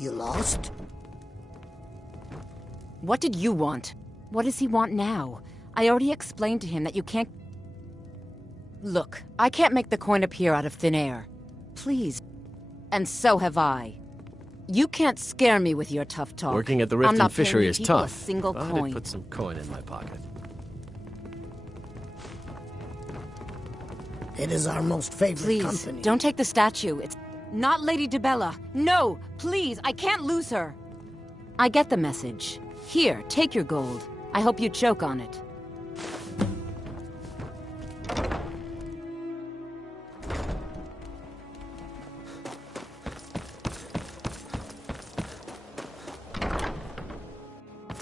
You lost? What did you want? What does he want now? I already explained to him that you can't... Look, I can't make the coin appear out of thin air. Please. And so have I. You can't scare me with your tough talk. Working at the Riften fishery is tough. A single coin. I'd put some coin in my pocket. It is our most favorite company. Please, don't take the statue. It's not Lady DeBella. No, please, I can't lose her. I get the message. Here, take your gold. I hope you choke on it.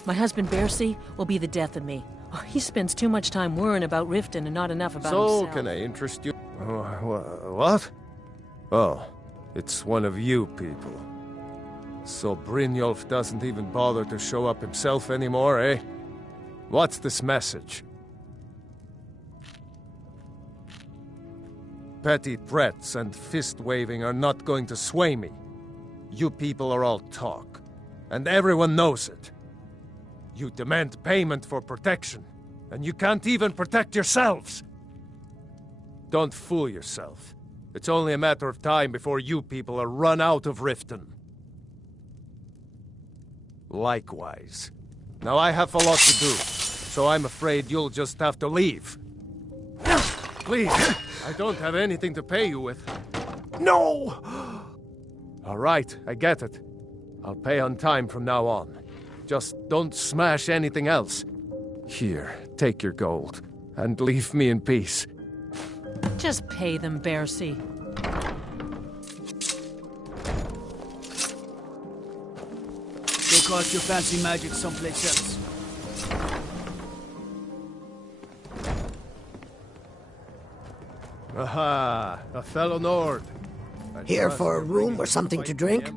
My husband, Bercy, will be the death of me. Oh, he spends too much time worrying about Riften and not enough about himself. So, can I interest you? What? Oh, it's one of you people. So Brynjolf doesn't even bother to show up himself anymore, eh? What's this message? Petty threats and fist-waving are not going to sway me. You people are all talk, and everyone knows it. You demand payment for protection, and you can't even protect yourselves. Don't fool yourself. It's only a matter of time before you people are run out of Riften. Likewise. Now I have a lot to do, so I'm afraid you'll just have to leave. Please, I don't have anything to pay you with. No! All right, I get it. I'll pay on time from now on. Just don't smash anything else. Here, take your gold, and leave me in peace. Just pay them, Bercy. Go cast your fancy magic someplace else. Aha, a fellow Nord. Here for a room or something to drink?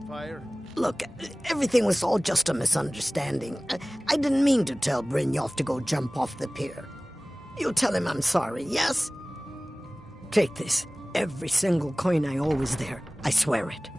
Look, everything was all just a misunderstanding. I didn't mean to tell Brynjolf to go jump off the pier. You'll tell him I'm sorry, yes? Take this. Every single coin I owe is there. I swear it.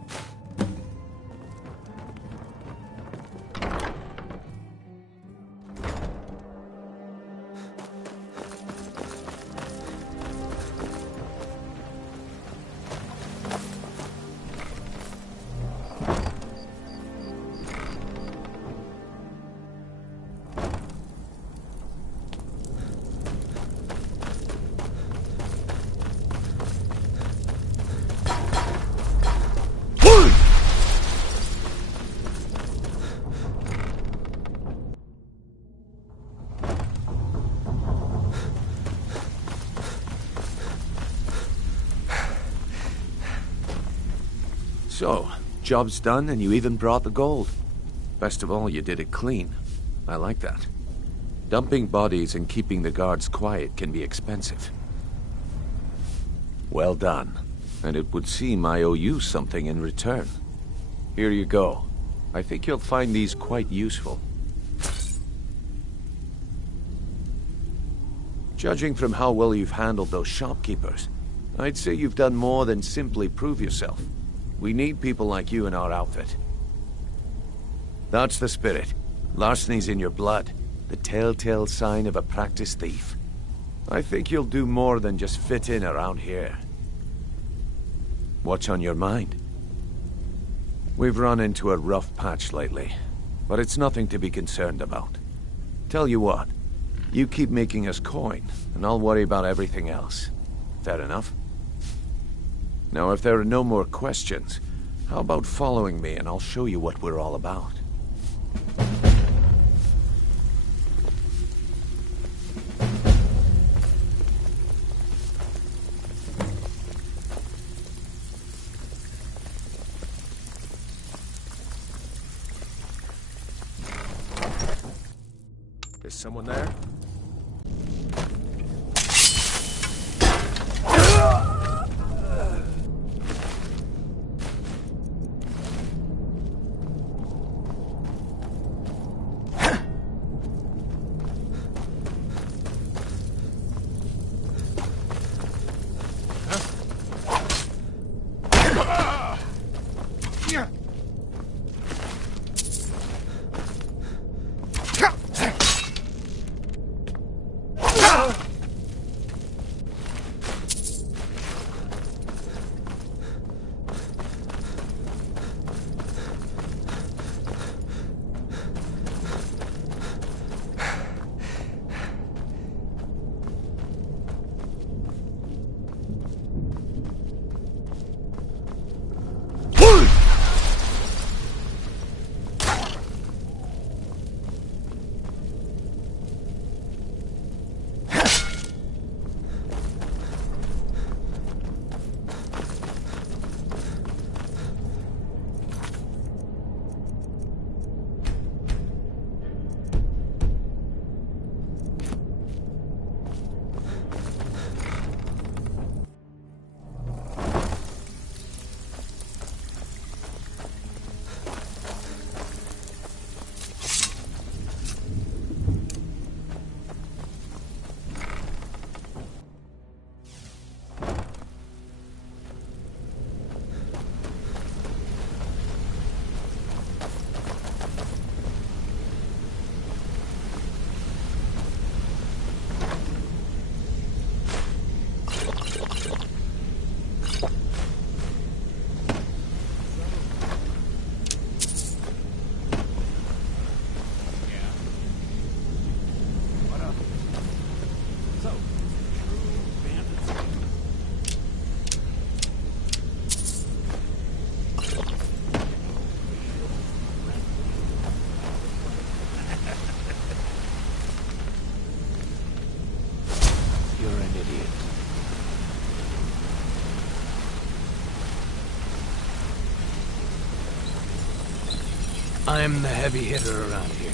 So, job's done and you even brought the gold. Best of all, you did it clean. I like that. Dumping bodies and keeping the guards quiet can be expensive. Well done. And it would seem I owe you something in return. Here you go. I think you'll find these quite useful. Judging from how well you've handled those shopkeepers, I'd say you've done more than simply prove yourself. We need people like you in our outfit. That's the spirit. Larceny's in your blood. The telltale sign of a practiced thief. I think you'll do more than just fit in around here. What's on your mind? We've run into a rough patch lately, but it's nothing to be concerned about. Tell you what, you keep making us coin, and I'll worry about everything else. Fair enough? Now, if there are no more questions, how about following me and I'll show you what we're all about? Is someone there? I'm the heavy hitter around here.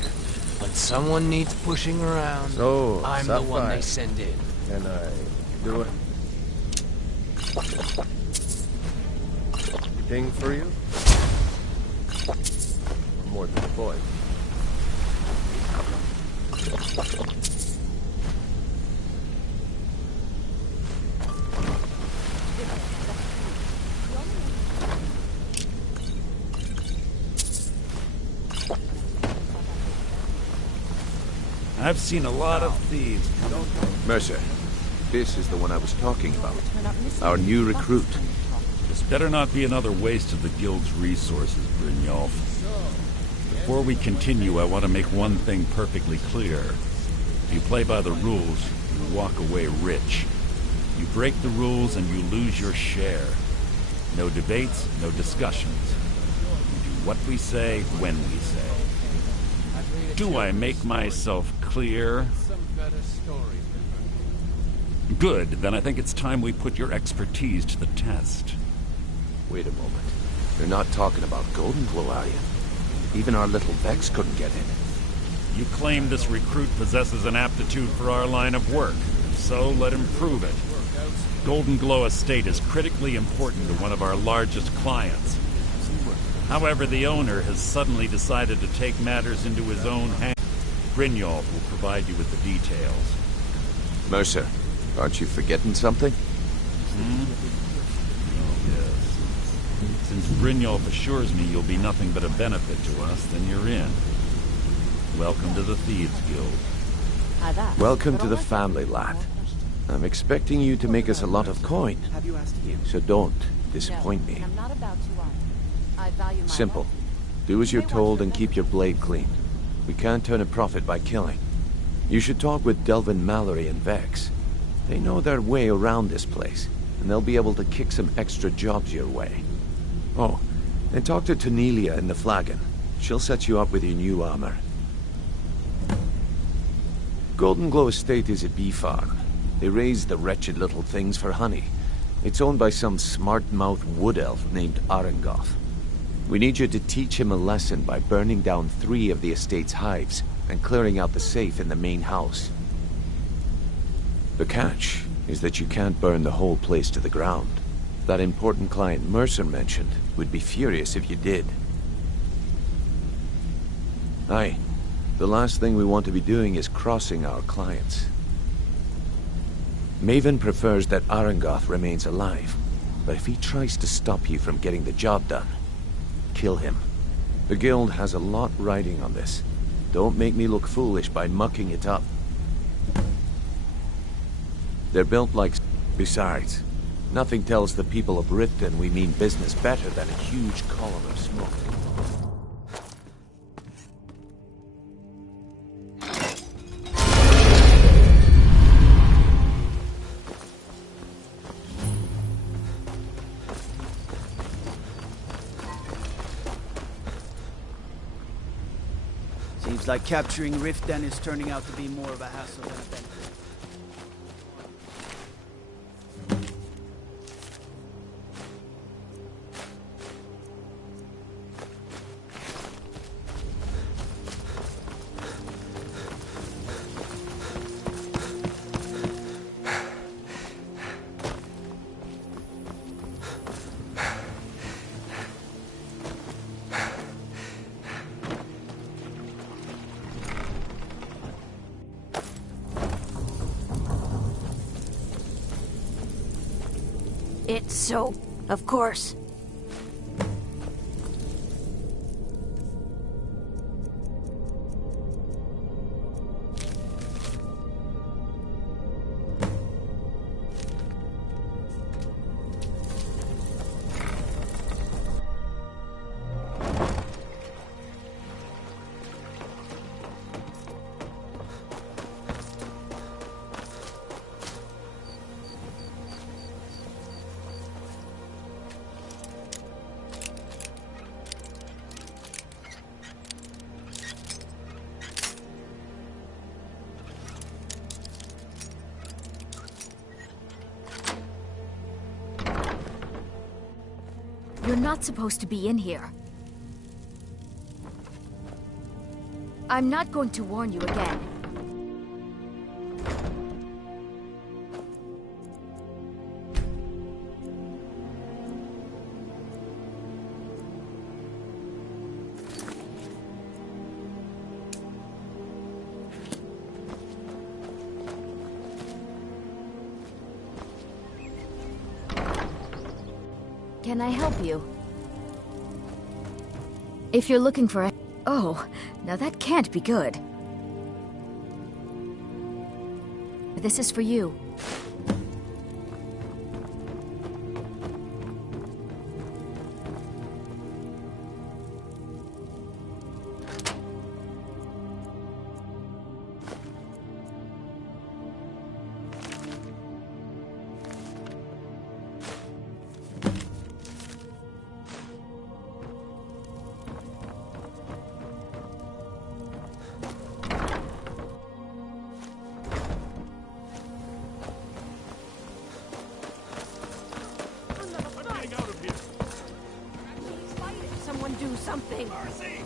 When someone needs pushing around, So, I'm the one they send in. Can I do it? Thing for you? Or more than a boy? I've seen a lot of thieves. Mercer, this is the one I was talking about. Our new recruit. This better not be another waste of the Guild's resources, Brynjolf. Before we continue, I want to make one thing perfectly clear. If you play by the rules, you walk away rich. You break the rules and you lose your share. No debates, no discussions. We do what we say, when we say. Do I make myself clear? Good, then I think it's time we put your expertise to the test. Wait a moment. You're not talking about Golden Glow, are you? Even our little Vex couldn't get in. You claim this recruit possesses an aptitude for our line of work. If so, let him prove it. Golden Glow Estate is critically important to one of our largest clients. However, the owner has suddenly decided to take matters into his own hands. Brynjolf will provide you with the details. Mercer, aren't you forgetting something? Oh, yes. Since Brynjolf assures me you'll be nothing but a benefit to us, then you're in. Welcome to the Thieves Guild. Welcome to the family, lad. I'm expecting you to make us a lot of coin. So don't disappoint me. Simple. Do as you're told and keep your blade clean. We can't turn a profit by killing. You should talk with Delvin Mallory and Vex. They know their way around this place, and they'll be able to kick some extra jobs your way. Oh, and talk to Tanelia in the Flagon. She'll set you up with your new armor. Golden Glow Estate is a bee farm. They raise the wretched little things for honey. It's owned by some smart-mouthed wood elf named Arangoth. We need you to teach him a lesson by burning down 3 of the estate's hives and clearing out the safe in the main house. The catch is that you can't burn the whole place to the ground. That important client Mercer mentioned would be furious if you did. Aye, the last thing we want to be doing is crossing our clients. Maven prefers that Arangoth remains alive, but if he tries to stop you from getting the job done, kill him. The Guild has a lot riding on this. Don't make me look foolish by mucking it up. They're built like... Besides, nothing tells the people of Riften we mean business better than a huge column of smoke. Seems like capturing Riften is turning out to be more of a hassle than a benefit. It's so... of course. You're not supposed to be in here. I'm not going to warn you again. Can I help you? If you're looking for a... Oh, now that can't be good. This is for you. Someone do something! Mercy!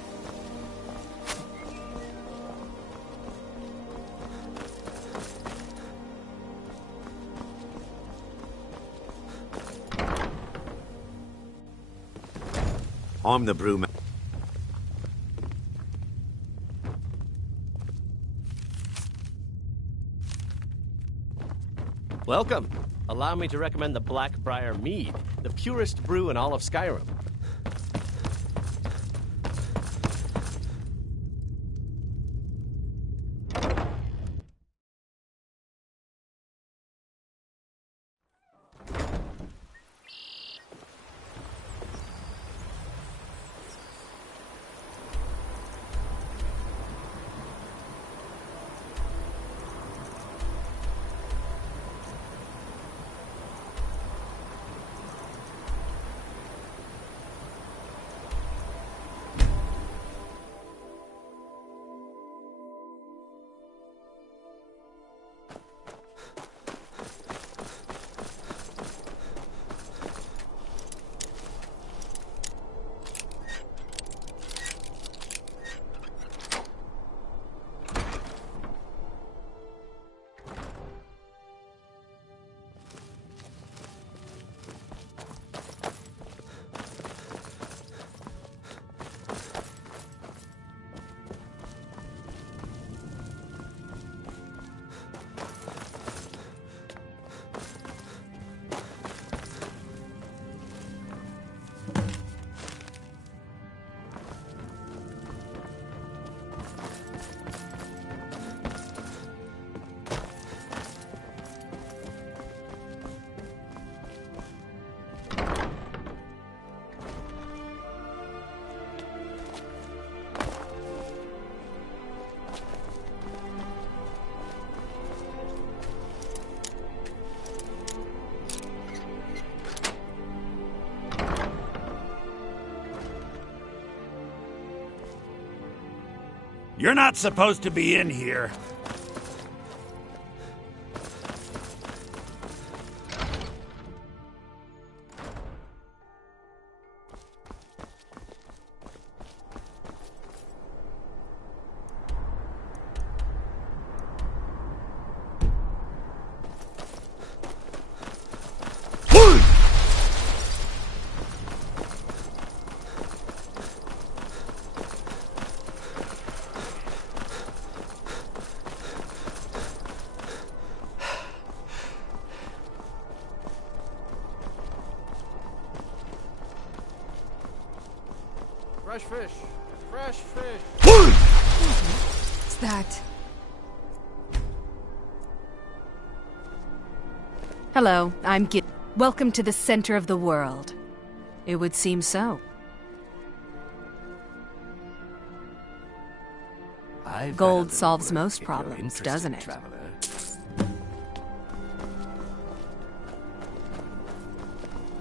I'm the brewman. Welcome. Allow me to recommend the Blackbriar Mead, the purest brew in all of Skyrim. You're not supposed to be in here. Fresh fish. Fresh fish. What's that? Hello, I'm Git. Welcome to the center of the world. It would seem so. Gold solves most problems, doesn't it? Traveler.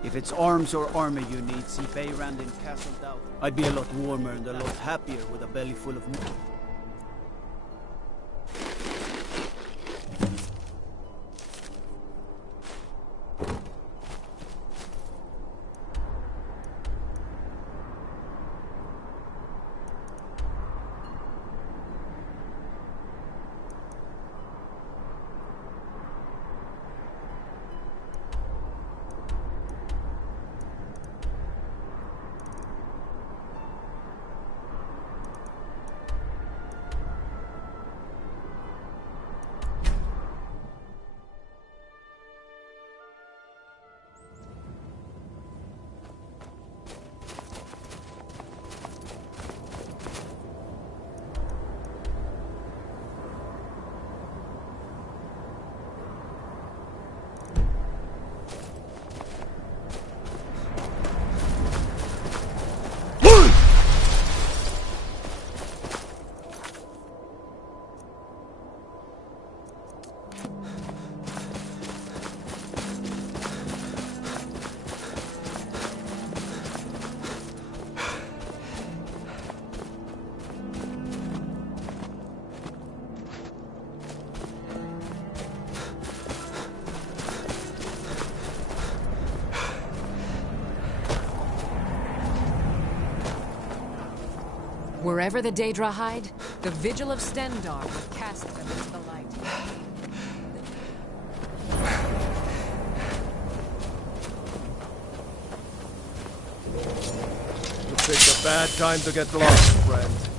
If it's arms or armor you need, see Bayrand in Castle Down. I'd be a lot warmer and a lot happier with a belly full of meat. Wherever the Daedra hide, the Vigil of Stendarr will cast them into the light. You picked a bad time to get lost, friend.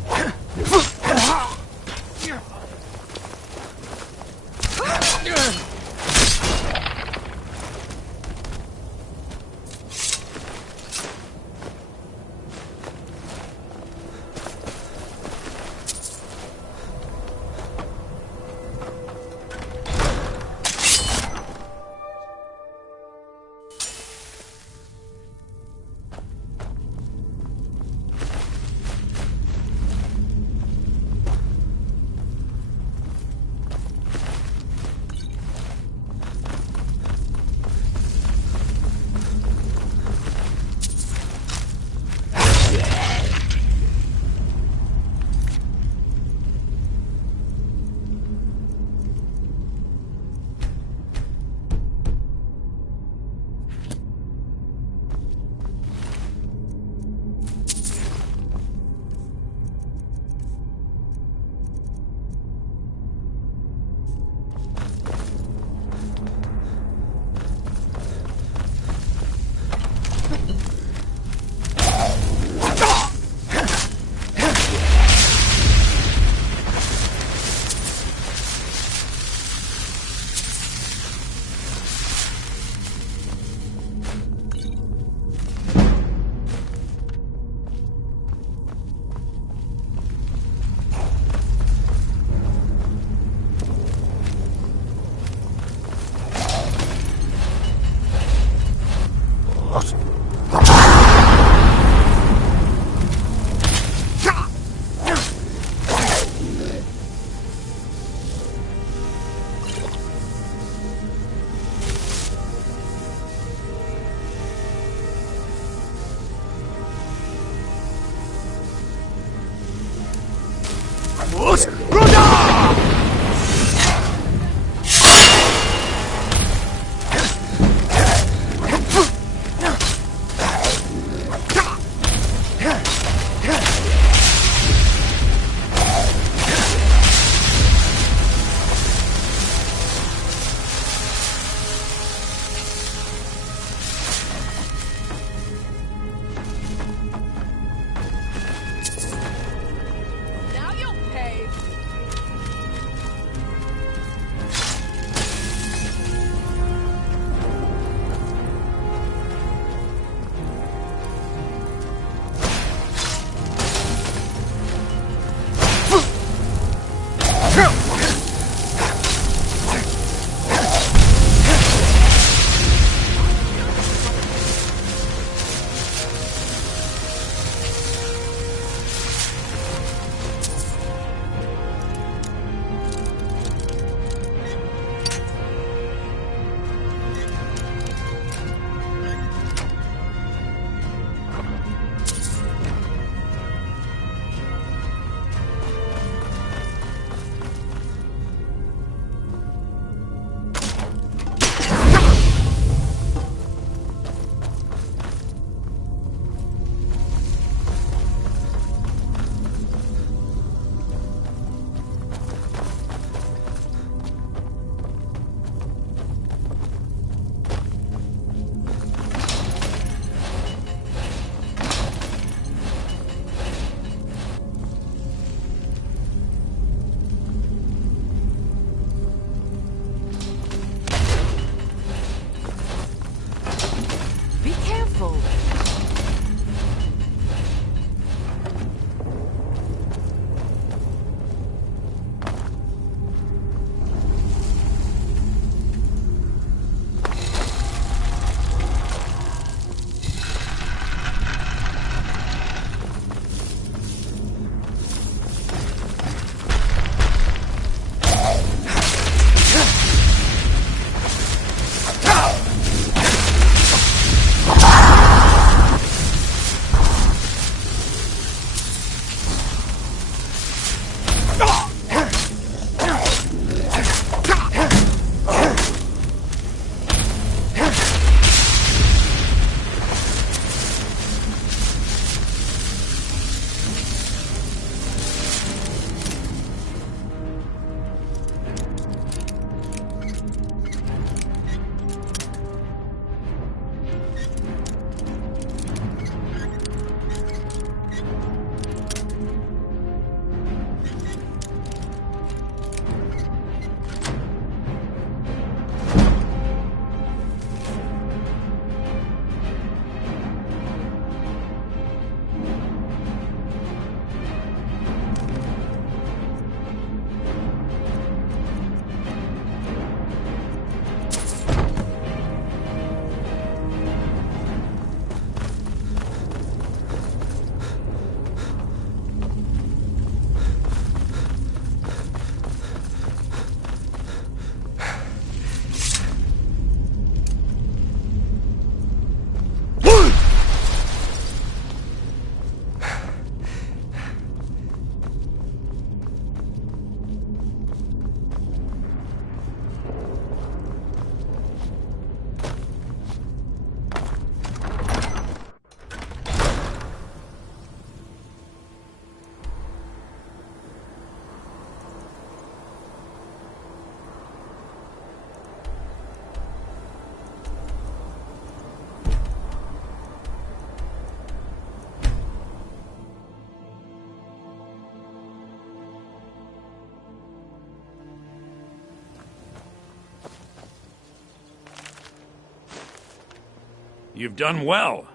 You've done well.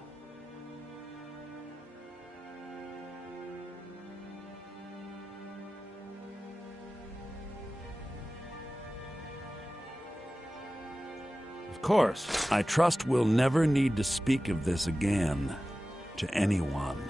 Of course, I trust we'll never need to speak of this again to anyone.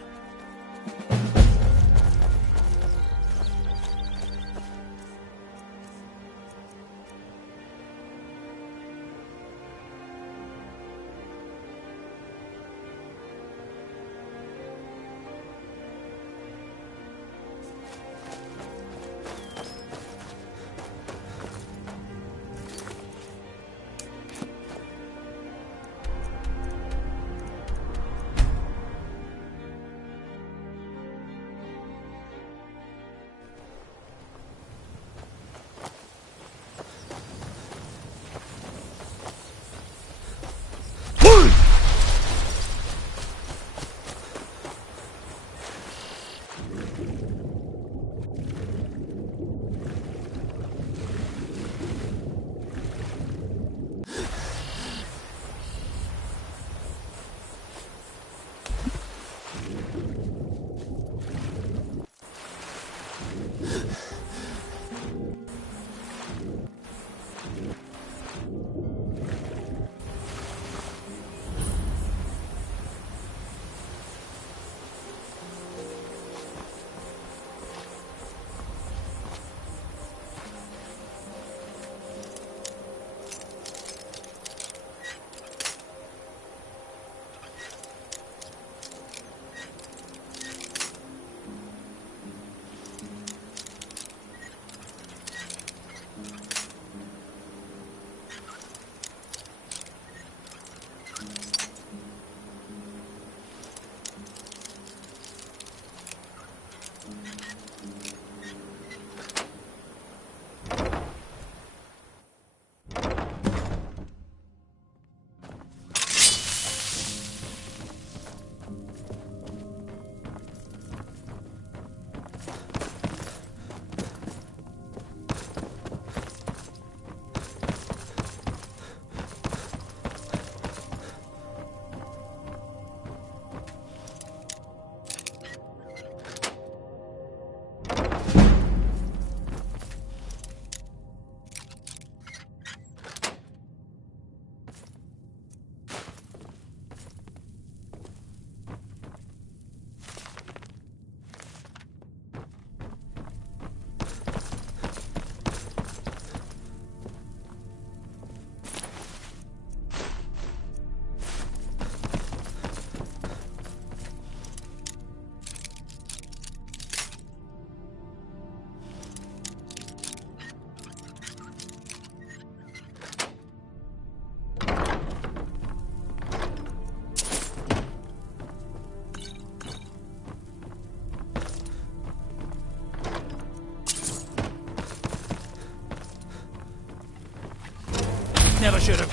Never should have.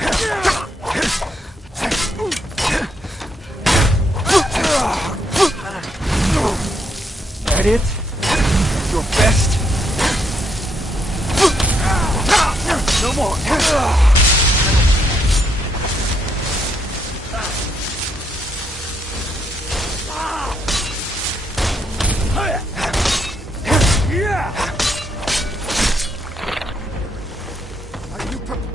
That it? Your best? No more. Are you prepared?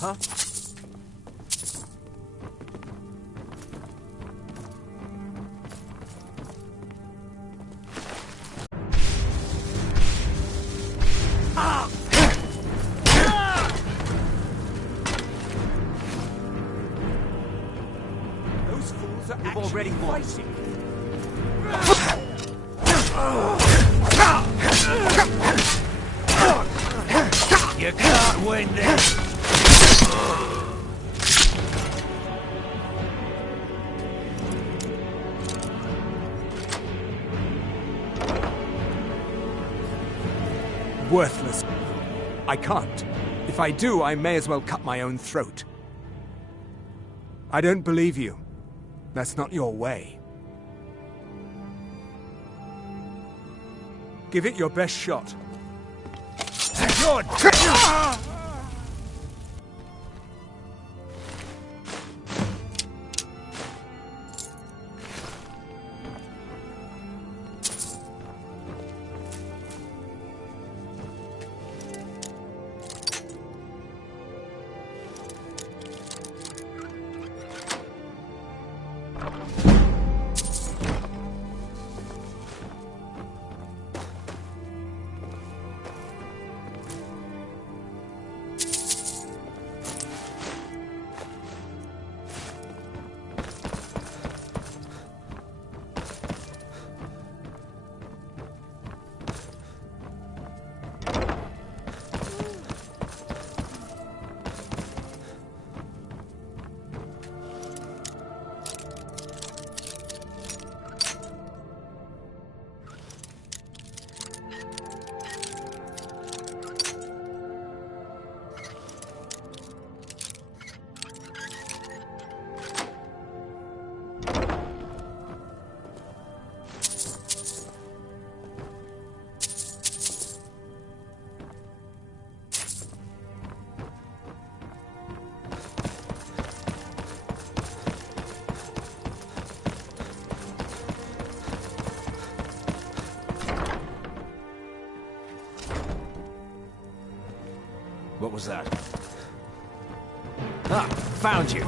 Huh? Those fools are You've already won. You can't win this. worthless. I can't. If I do, I may as well cut my own throat. I don't believe you. That's not your way. Give it your best shot. Good! What was that? Ah, found you.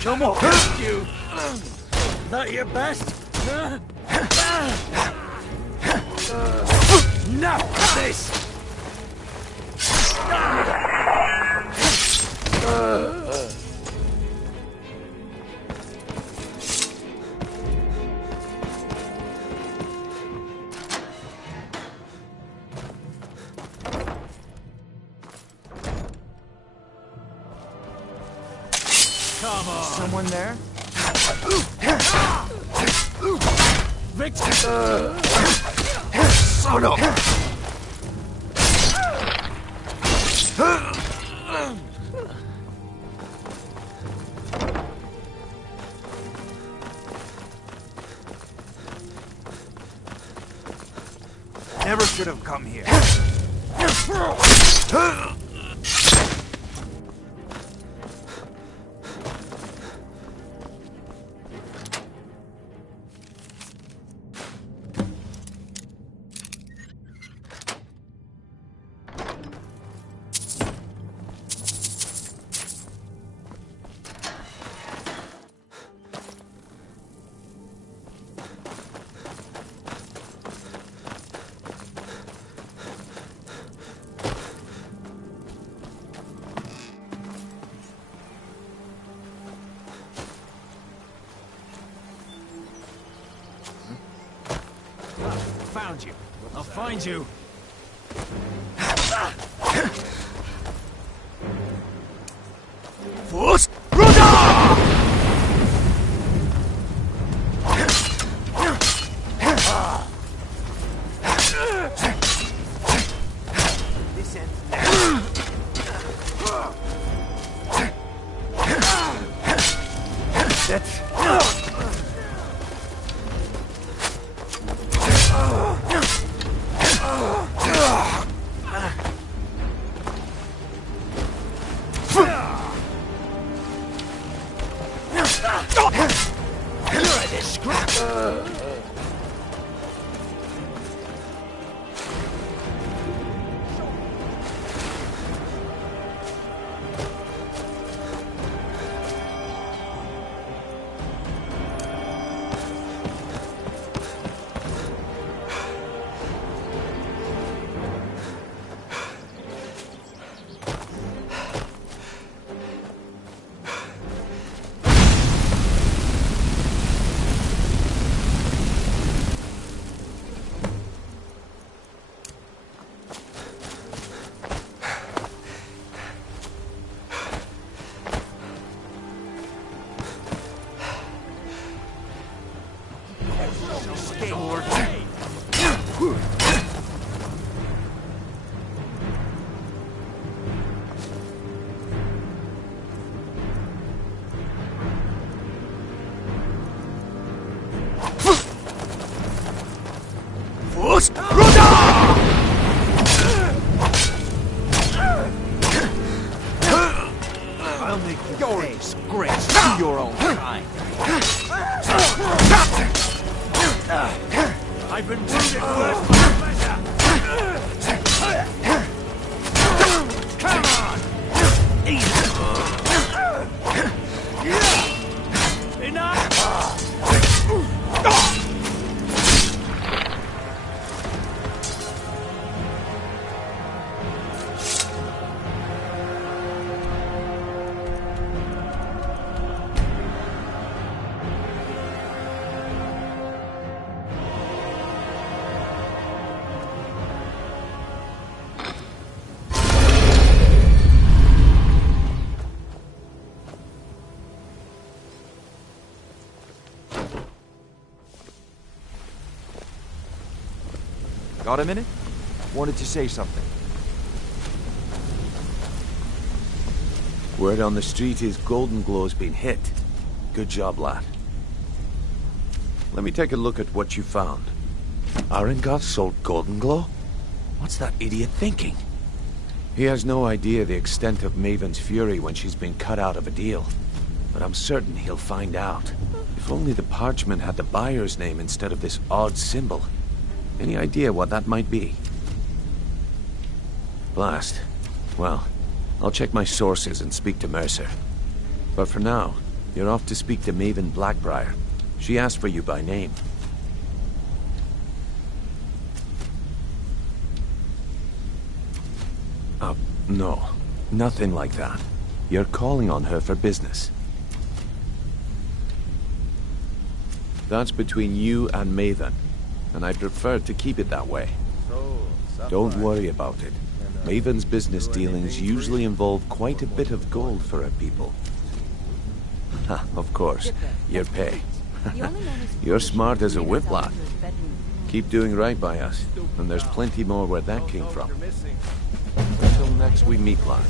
Come on, you. Not your best? No, this. Come on. Someone there? Victor! Son of... Never should have come here. Found you. I'll find you. Force! This ends. That's... I'll make you You're a disgrace to your own kind. I've been treated worse by pleasure. Come on! Enough! Got a minute? Wanted to say something. Word on the street is Golden Glow's been hit. Good job, lad. Let me take a look at what you found. Arengoth sold Golden Glow? What's that idiot thinking? He has no idea the extent of Maven's fury when she's been cut out of a deal. But I'm certain he'll find out. If only the parchment had the buyer's name instead of this odd symbol. Any idea what that might be? Blast. Well, I'll check my sources and speak to Mercer. But for now, you're off to speak to Maven Blackbriar. She asked for you by name. No. Nothing like that. You're calling on her for business. That's between you and Maven. And I prefer to keep it that way. Don't worry about it. Maven's business dealings usually involve quite a bit of gold for her people. Of course, your pay. You're smart as a whip, lad. Keep doing right by us, and there's plenty more where that came from. Until next we meet, lad.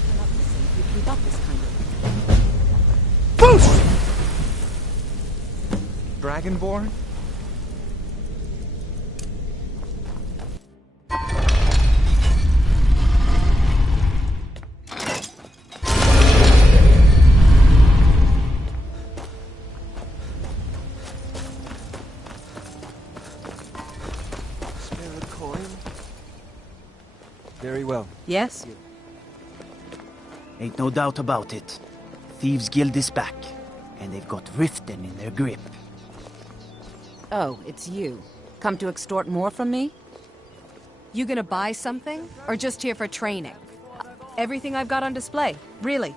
Boost! Dragonborn? Very well. Yes? Ain't no doubt about it. Thieves Guild is back, and they've got Riften in their grip. Oh, it's you. Come to extort more from me? You gonna buy something? Or just here for training? Everything I've got on display, really.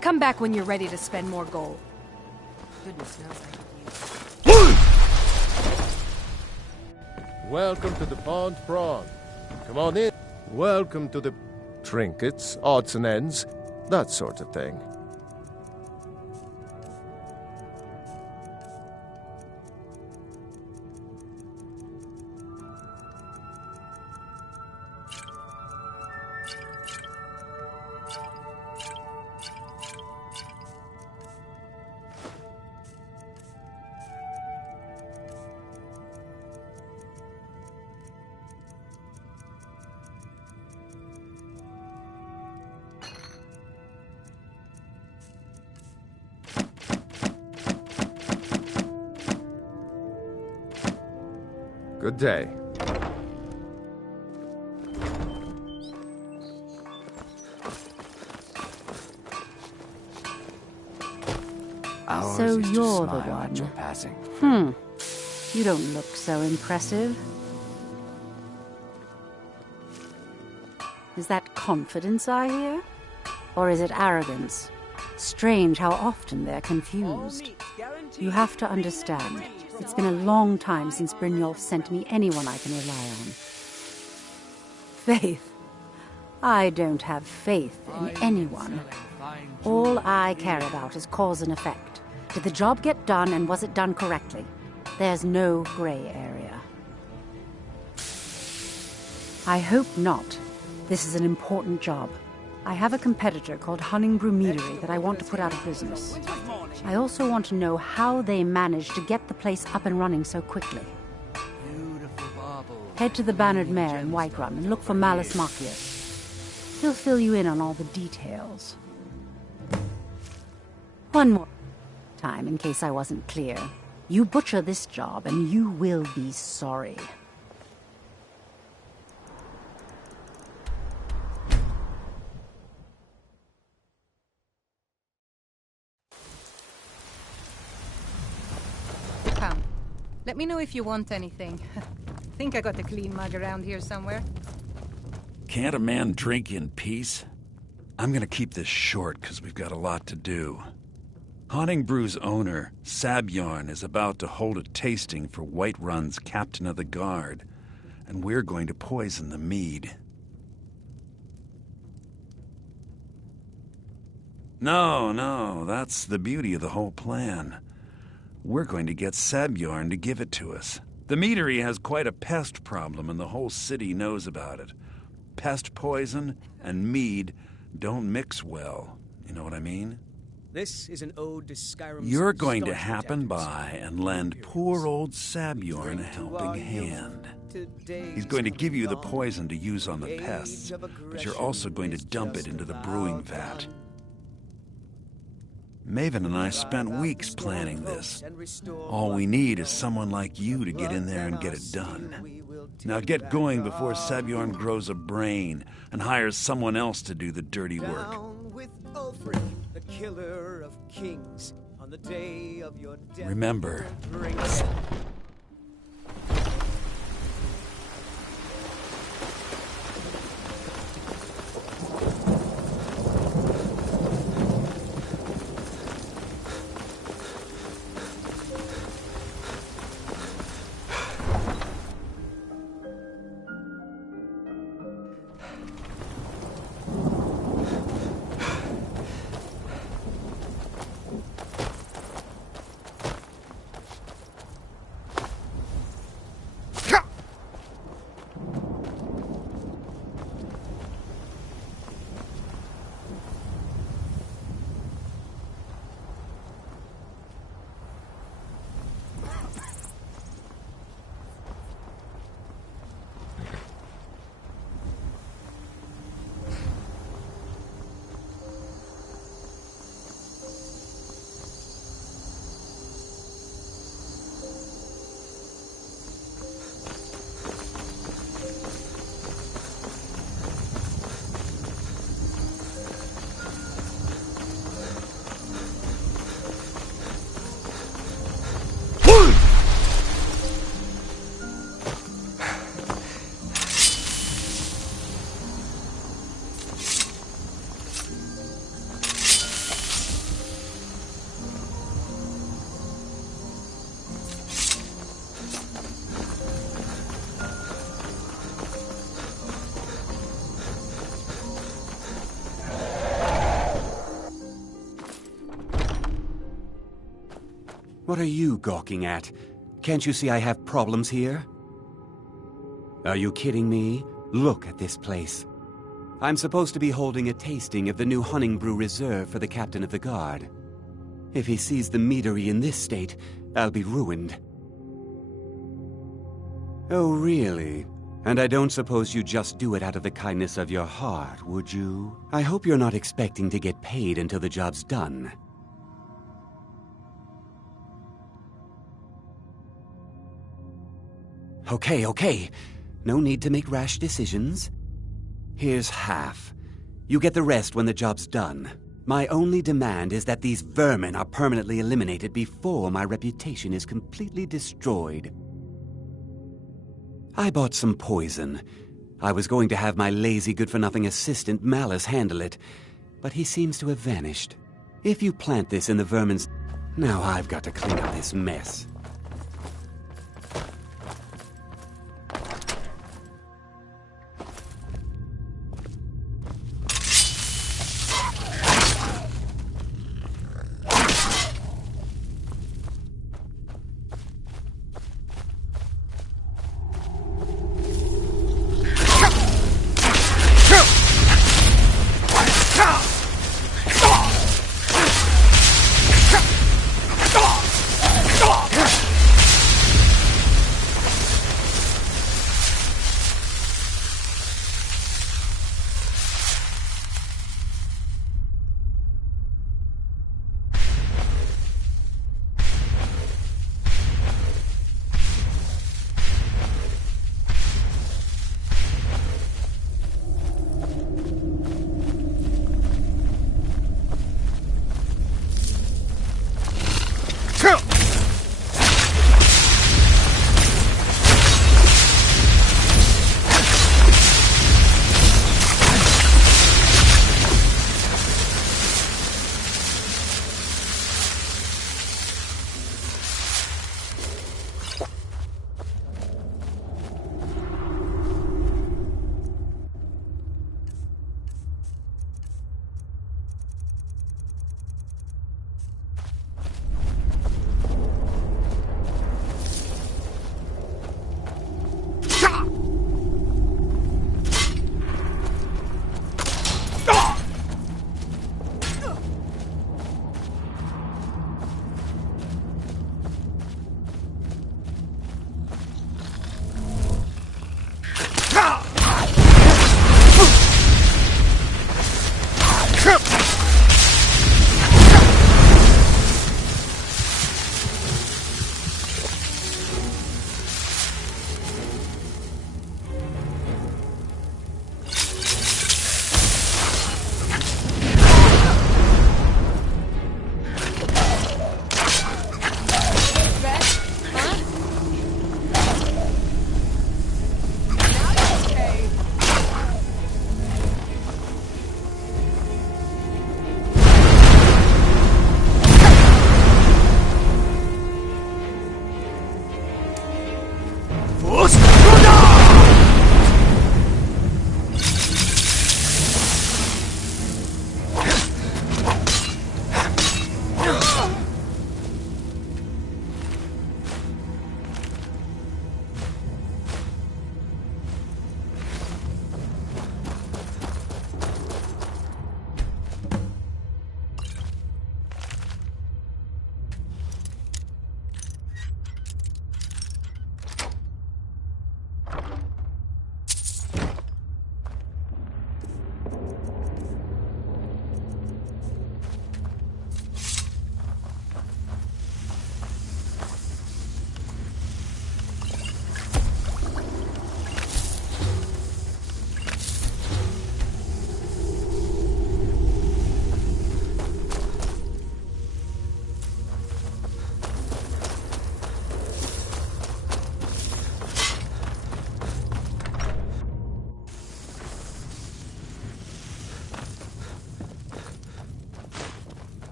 Come back when you're ready to spend more gold. Goodness knows I could use. Welcome to the Pond Prawn. Come on in. Welcome to the trinkets, odds and ends, that sort of thing. Good day. So you're the one. You don't look so impressive. Is that confidence I hear? Or is it arrogance? Strange how often they're confused. You have to understand. It's been a long time since Brynjolf sent me anyone I can rely on. Faith? I don't have faith in anyone. All I care about is cause and effect. Did the job get done, and was it done correctly? There's no gray area. I hope not. This is an important job. I have a competitor called Honningbrew Meadery that I want to put out of business. I also want to know how they managed to get the place up and running so quickly. Head to the Bannered Mare in Whiterun and look for Malus Machius. He'll fill you in on all the details. One more time, in case I wasn't clear. You butcher this job, and you will be sorry. Come. Let me know if you want anything. Think I got a clean mug around here somewhere. Can't a man drink in peace? I'm gonna keep this short, because we've got a lot to do. Honningbrew's owner, Sabjorn, is about to hold a tasting for Whiterun's Captain of the Guard, and we're going to poison the mead. No, that's the beauty of the whole plan. We're going to get Sabjorn to give it to us. The meadery has quite a pest problem, and the whole city knows about it. Pest poison and mead don't mix well. You know what I mean? This is an ode to Skyrim's You're going to happen by and lend poor old Sabjorn a helping hand. He's going to give you the poison to use on the pests, but you're also going to dump it into the brewing vat. Maven and I spent weeks planning this. All we need is someone like you to get in there and get it done. Now get going before Sabjorn grows a brain and hires someone else to do the dirty work. The killer of kings, on the day of your death. Remember. What are you gawking at? Can't you see I have problems here? Are you kidding me? Look at this place. I'm supposed to be holding a tasting of the new Honningbrew Reserve for the Captain of the Guard. If he sees the meadery in this state, I'll be ruined. Oh, really? And I don't suppose you just do it out of the kindness of your heart, would you? I hope you're not expecting to get paid until the job's done. Okay. No need to make rash decisions. Here's half. You get the rest when the job's done. My only demand is that these vermin are permanently eliminated before my reputation is completely destroyed. I bought some poison. I was going to have my lazy good-for-nothing assistant Malus handle it, but he seems to have vanished. If you plant this in the vermin's... Now I've got to clean up this mess.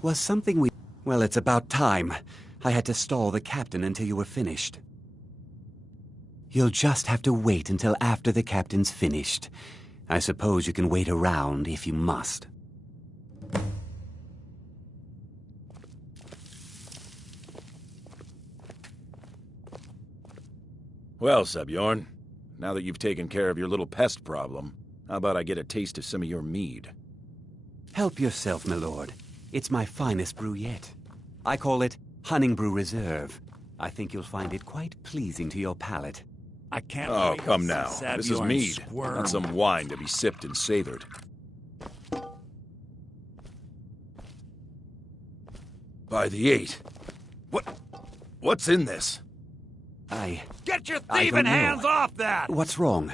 Was something we... Well, it's about time. I had to stall the captain until you were finished. You'll just have to wait until after the captain's finished. I suppose you can wait around if you must. Well, Sebjorn, now that you've taken care of your little pest problem, how about I get a taste of some of your mead? Help yourself, my lord. It's my finest brew yet. I call it Honningbrew Reserve. I think you'll find it quite pleasing to your palate. I can't Oh, wait come to see now. This is Sabjorn mead, squirm. not some wine to be sipped and savored. By the 8. What's in this? Get your I thieving don't know. hands off that! What's wrong?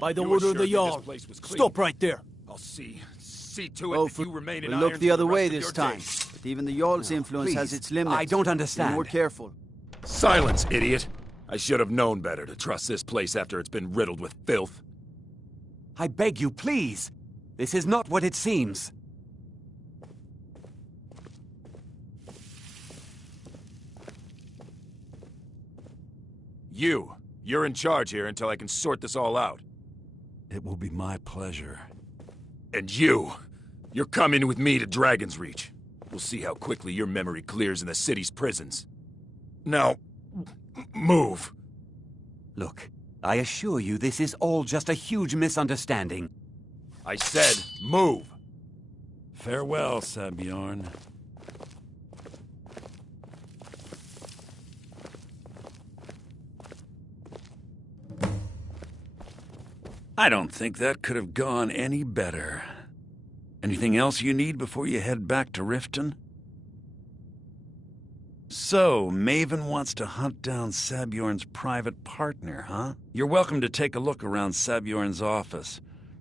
By the You order of the assured me this Jarl. place was clean. Stop right there. I'll see to it Oh, that you remain in we'll look irons the for other way rest of this your time. days. But even the Jarl's influence please. has its limits. I don't Be understand. more careful. Silence, idiot! I should have known better to trust this place after it's been riddled with filth. I beg you, please. This is not what it seems. You're in charge here until I can sort this all out. It will be my pleasure. And you're coming with me to Dragon's Reach. We'll see how quickly your memory clears in the city's prisons. Now, move. Look, I assure you this is all just a huge misunderstanding. I said, move. Farewell, Sabjorn. I don't think that could have gone any better. Anything else you need before you head back to Riften? So, Maven wants to hunt down Sabjorn's private partner, huh? You're welcome to take a look around Sabjorn's office.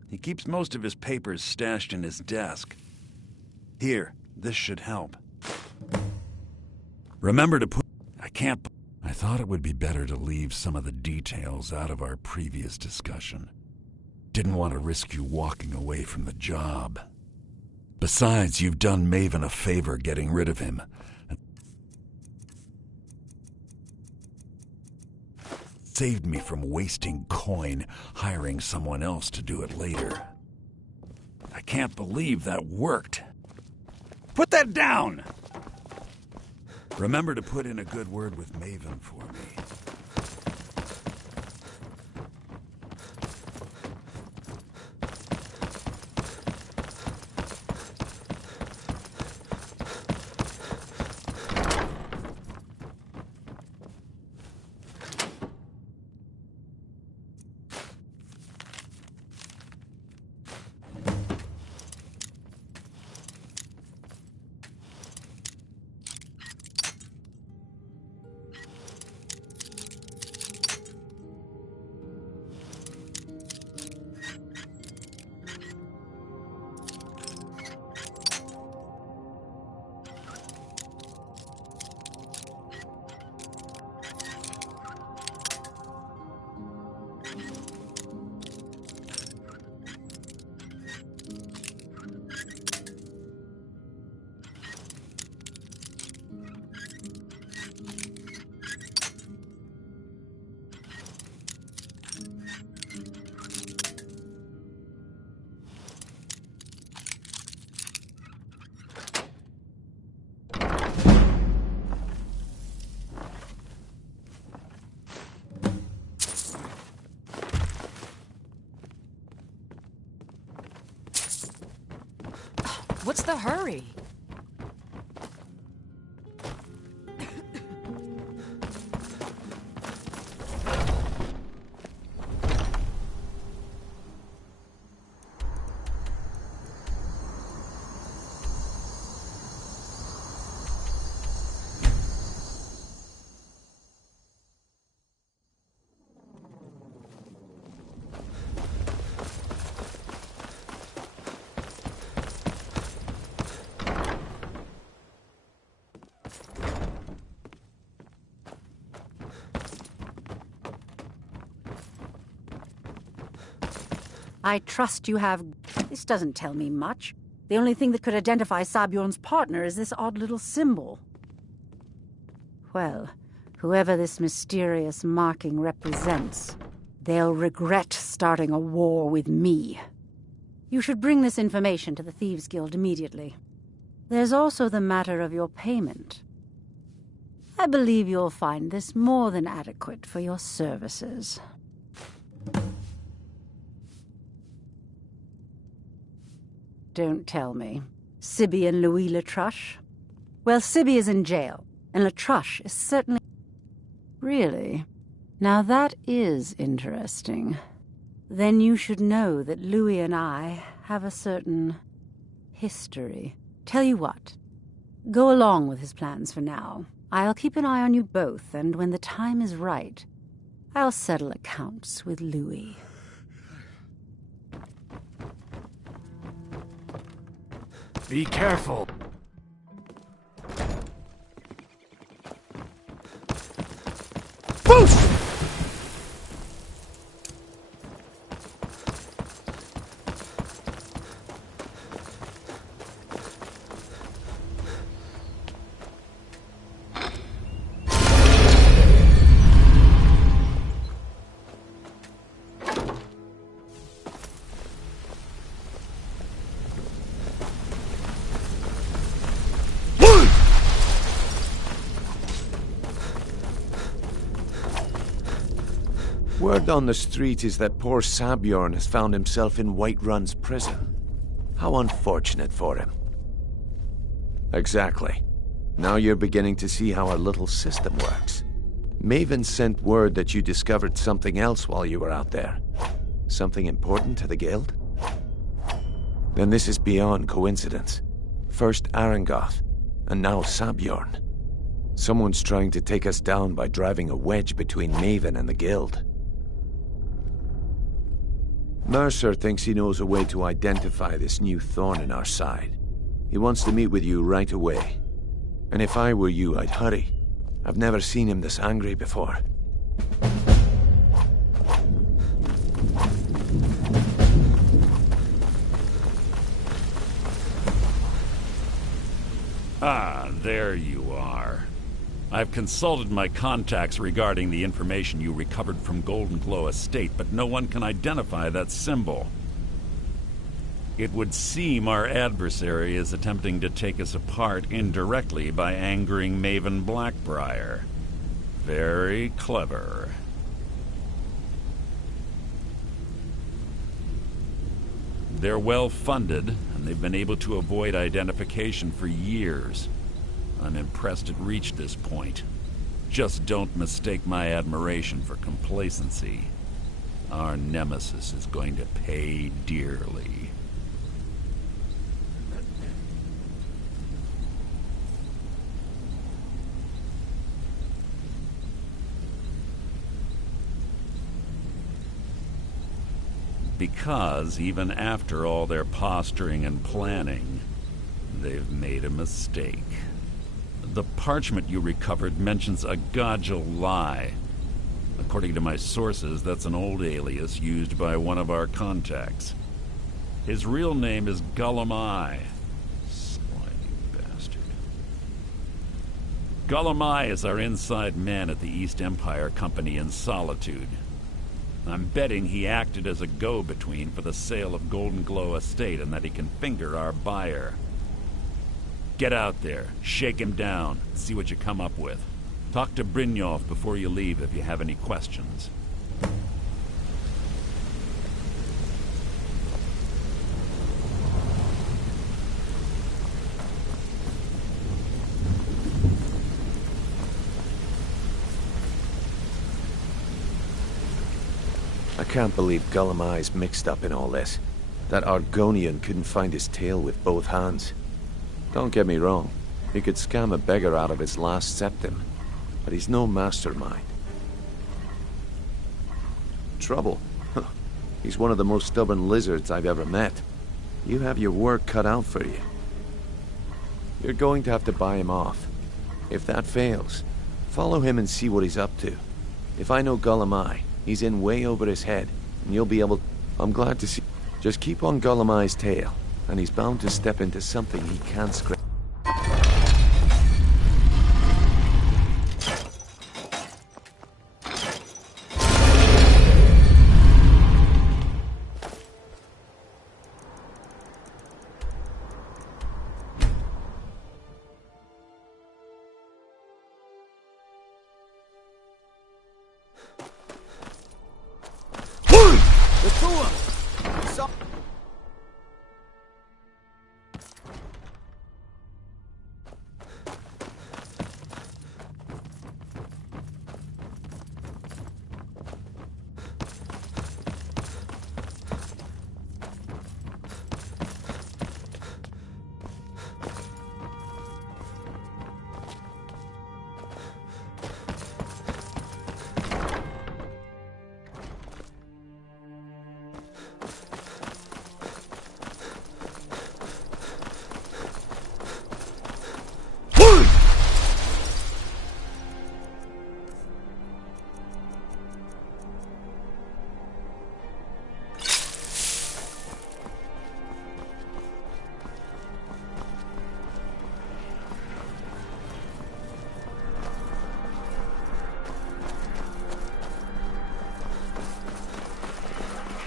He keeps most of his papers stashed in his desk. Here, this should help. Remember to put... I thought it would be better to leave some of the details out of our previous discussion. Didn't want to risk you walking away from the job. Besides, you've done Maven a favor getting rid of him. Saved me from wasting coin hiring someone else to do it later. I can't believe that worked. Put that down! Remember to put in a good word with Maven for me. What's the hurry? I trust you have... This doesn't tell me much. The only thing that could identify Sabjorn's partner is this odd little symbol. Well, whoever this mysterious marking represents, they'll regret starting a war with me. You should bring this information to the Thieves Guild immediately. There's also the matter of your payment. I believe you'll find this more than adequate for your services. Don't tell me. Sibby and Louis Latruche? Well, Sibby is in jail, and Latruche is certainly... Really? Now that is interesting. Then you should know that Louis and I have a certain... history. Tell you what. Go along with his plans for now. I'll keep an eye on you both, and when the time is right, I'll settle accounts with Louis. Be careful. Boost! Word on the street is that poor Sabjorn has found himself in Whiterun's prison. How unfortunate for him. Exactly. Now you're beginning to see how our little system works. Maven sent word that you discovered something else while you were out there. Something important to the guild? Then this is beyond coincidence. First Arangoth, and now Sabjorn. Someone's trying to take us down by driving a wedge between Maven and the guild. Mercer thinks he knows a way to identify this new thorn in our side. He wants to meet with you right away. And if I were you, I'd hurry. I've never seen him this angry before. Ah, there you are. I've consulted my contacts regarding the information you recovered from Golden Glow Estate, but no one can identify that symbol. It would seem our adversary is attempting to take us apart indirectly by angering Maven Blackbriar. Very clever. They're well funded, and they've been able to avoid identification for years. I'm impressed it reached this point. Just don't mistake my admiration for complacency. Our nemesis is going to pay dearly. Because even after all their posturing and planning, they've made a mistake. The parchment you recovered mentions a Godjal lie. According to my sources, that's an old alias used by one of our contacts. His real name is Gullum Eye. Slimy bastard. Gullum Eye is our inside man at the East Empire Company in Solitude. I'm betting he acted as a go-between for the sale of Golden Glow Estate and that he can finger our buyer. Get out there, shake him down, see what you come up with. Talk to Brynjolf before you leave if you have any questions. can't believe Gullumai's mixed up in all this. That Argonian couldn't find his tail with both hands. Don't get me wrong, he could scam a beggar out of his last septim, but he's no mastermind. Trouble? He's one of the most stubborn lizards I've ever met. You have your work cut out for you. You're going to have to buy him off. If that fails, follow him and see what he's up to. If I know Gullumai, he's in way over his head, and you'll be able... I'm glad to see... Just keep on Gullumai's tail, and he's bound to step into something he can't scratch.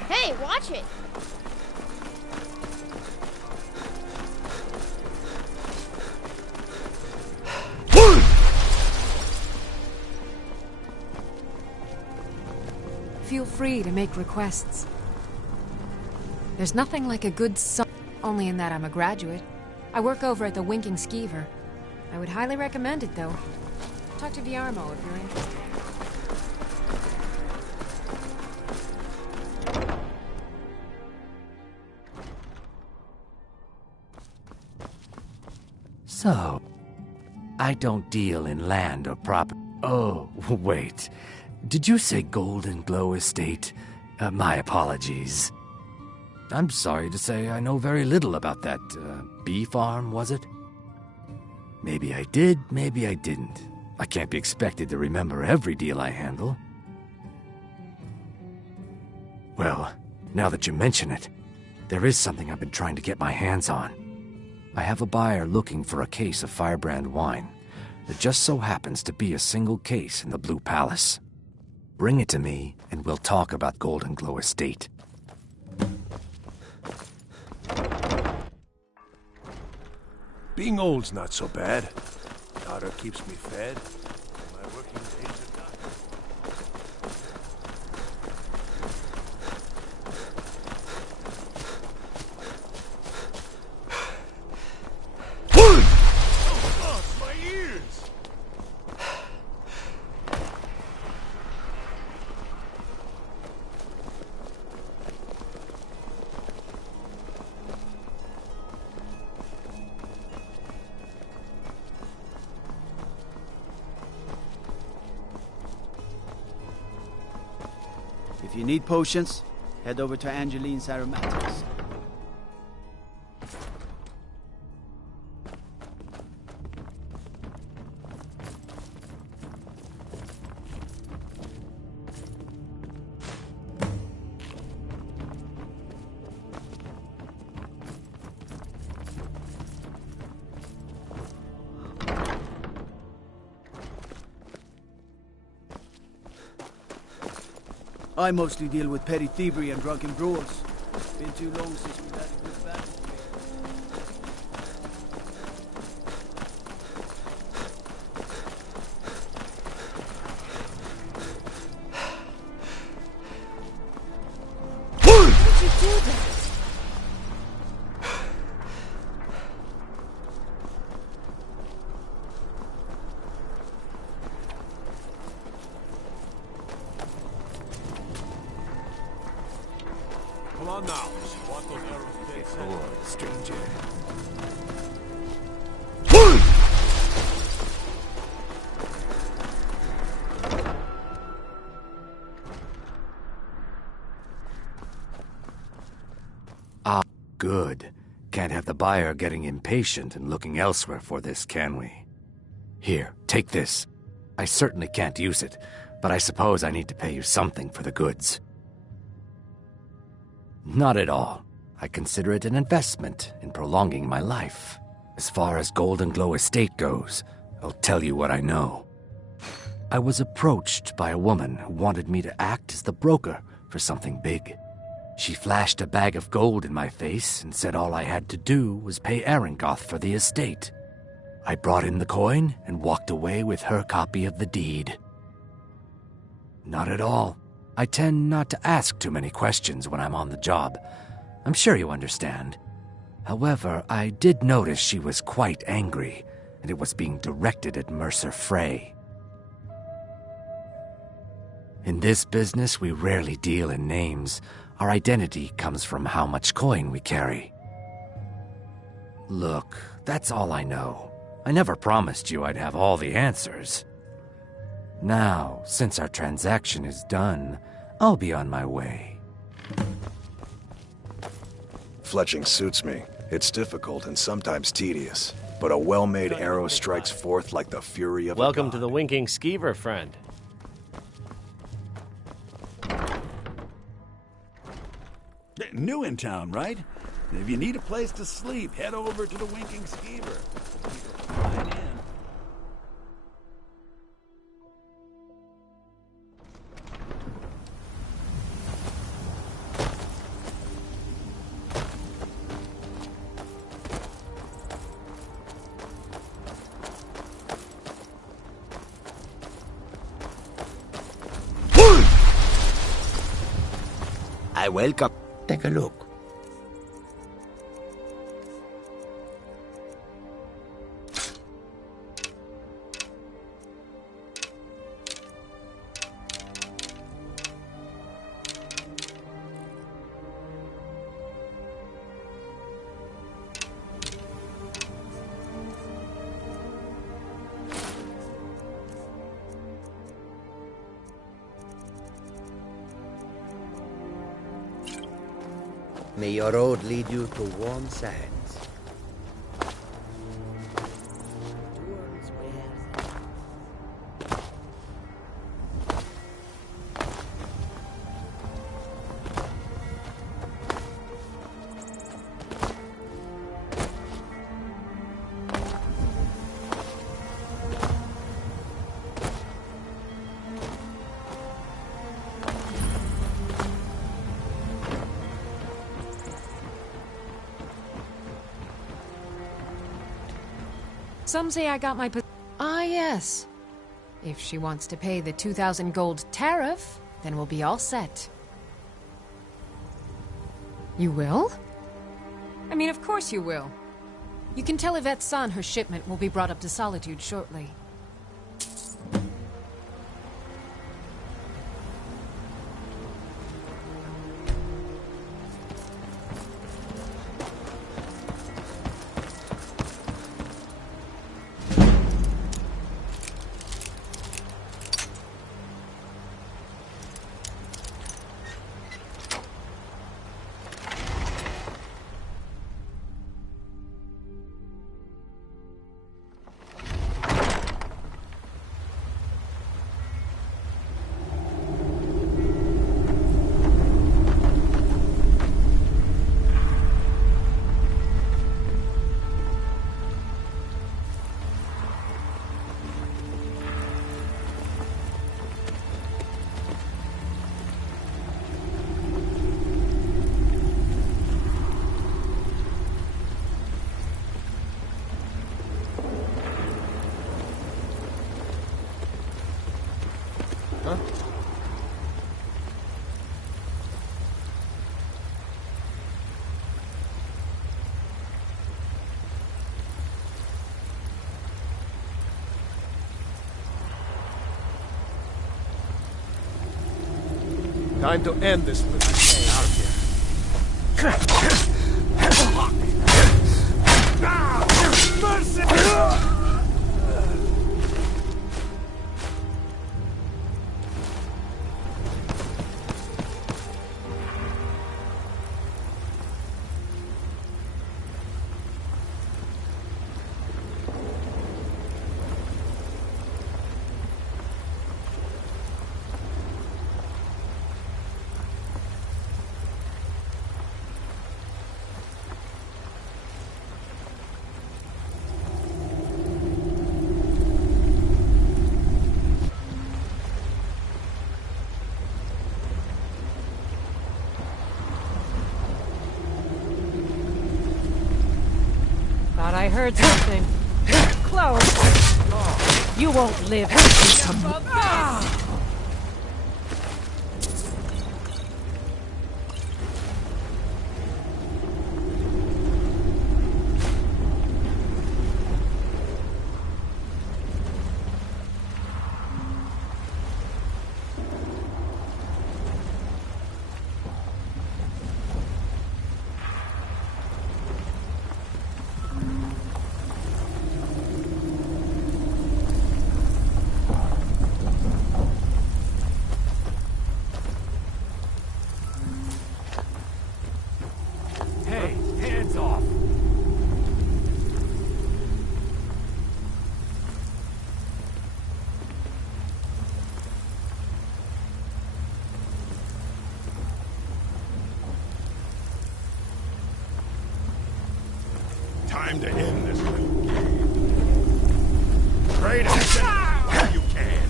Hey, watch it! Feel free to make requests. There's nothing like a good song, only in that I'm a graduate. I work over at the Winking Skeever. I would highly recommend it, though. Talk to Viarmo if you're interested. So, I don't deal in land or property. Oh, wait. Did you say Golden Glow Estate? My apologies. I'm sorry to say I know very little about that bee farm, was it? Maybe I did, maybe I didn't. I can't be expected to remember every deal I handle. Well, now that you mention it, there is something I've been trying to get my hands on. I have a buyer looking for a case of Firebrand wine. There just so happens to be a single case in the Blue Palace. Bring it to me, and we'll talk about Golden Glow Estate. Being old's not so bad. Daughter keeps me fed. My working days are done. Oh, my ears! If you need potions, head over to Angeline's Aromatics. I mostly deal with petty thievery and drunken brawls. Been too long since we've had a good battle. How did you do that? Come on now. Want those arrows placed? Oh, stranger. Ah, good. Can't have the buyer getting impatient and looking elsewhere for this, can we? Here, take this. I certainly can't use it, but I suppose I need to pay you something for the goods. Not at all. I consider it an investment in prolonging my life. As far as Golden Glow Estate goes, I'll tell you what I know. I was approached by a woman who wanted me to act as the broker for something big. She flashed a bag of gold in my face and said all I had to do was pay Arangoth for the estate. I brought in the coin and walked away with her copy of the deed. Not at all. I tend not to ask too many questions when I'm on the job. I'm sure you understand. However, I did notice she was quite angry, and it was being directed at Mercer Frey. In this business, we rarely deal in names. Our identity comes from how much coin we carry. Look, that's all I know. I never promised you I'd have all the answers. Now, since our transaction is done, I'll be on my way. Fletching suits me. It's difficult and sometimes tedious, but a well-made arrow strikes forth like the fury of Welcome to the Winking Skeever, friend. New in town, right? If you need a place to sleep, head over to the Winking Skeever. Fine in. I welcome. Take a look. May your road lead you to warm sands. Some say I got my Ah, yes. If she wants to pay the 2,000 gold tariff, then we'll be all set. You will? I mean, of course you will. You can tell Yvette's son her shipment will be brought up to Solitude shortly. Time to end this little game out of here. Thought I heard something. Close. You won't live to see some. Time to end this little game. Trade it while you can.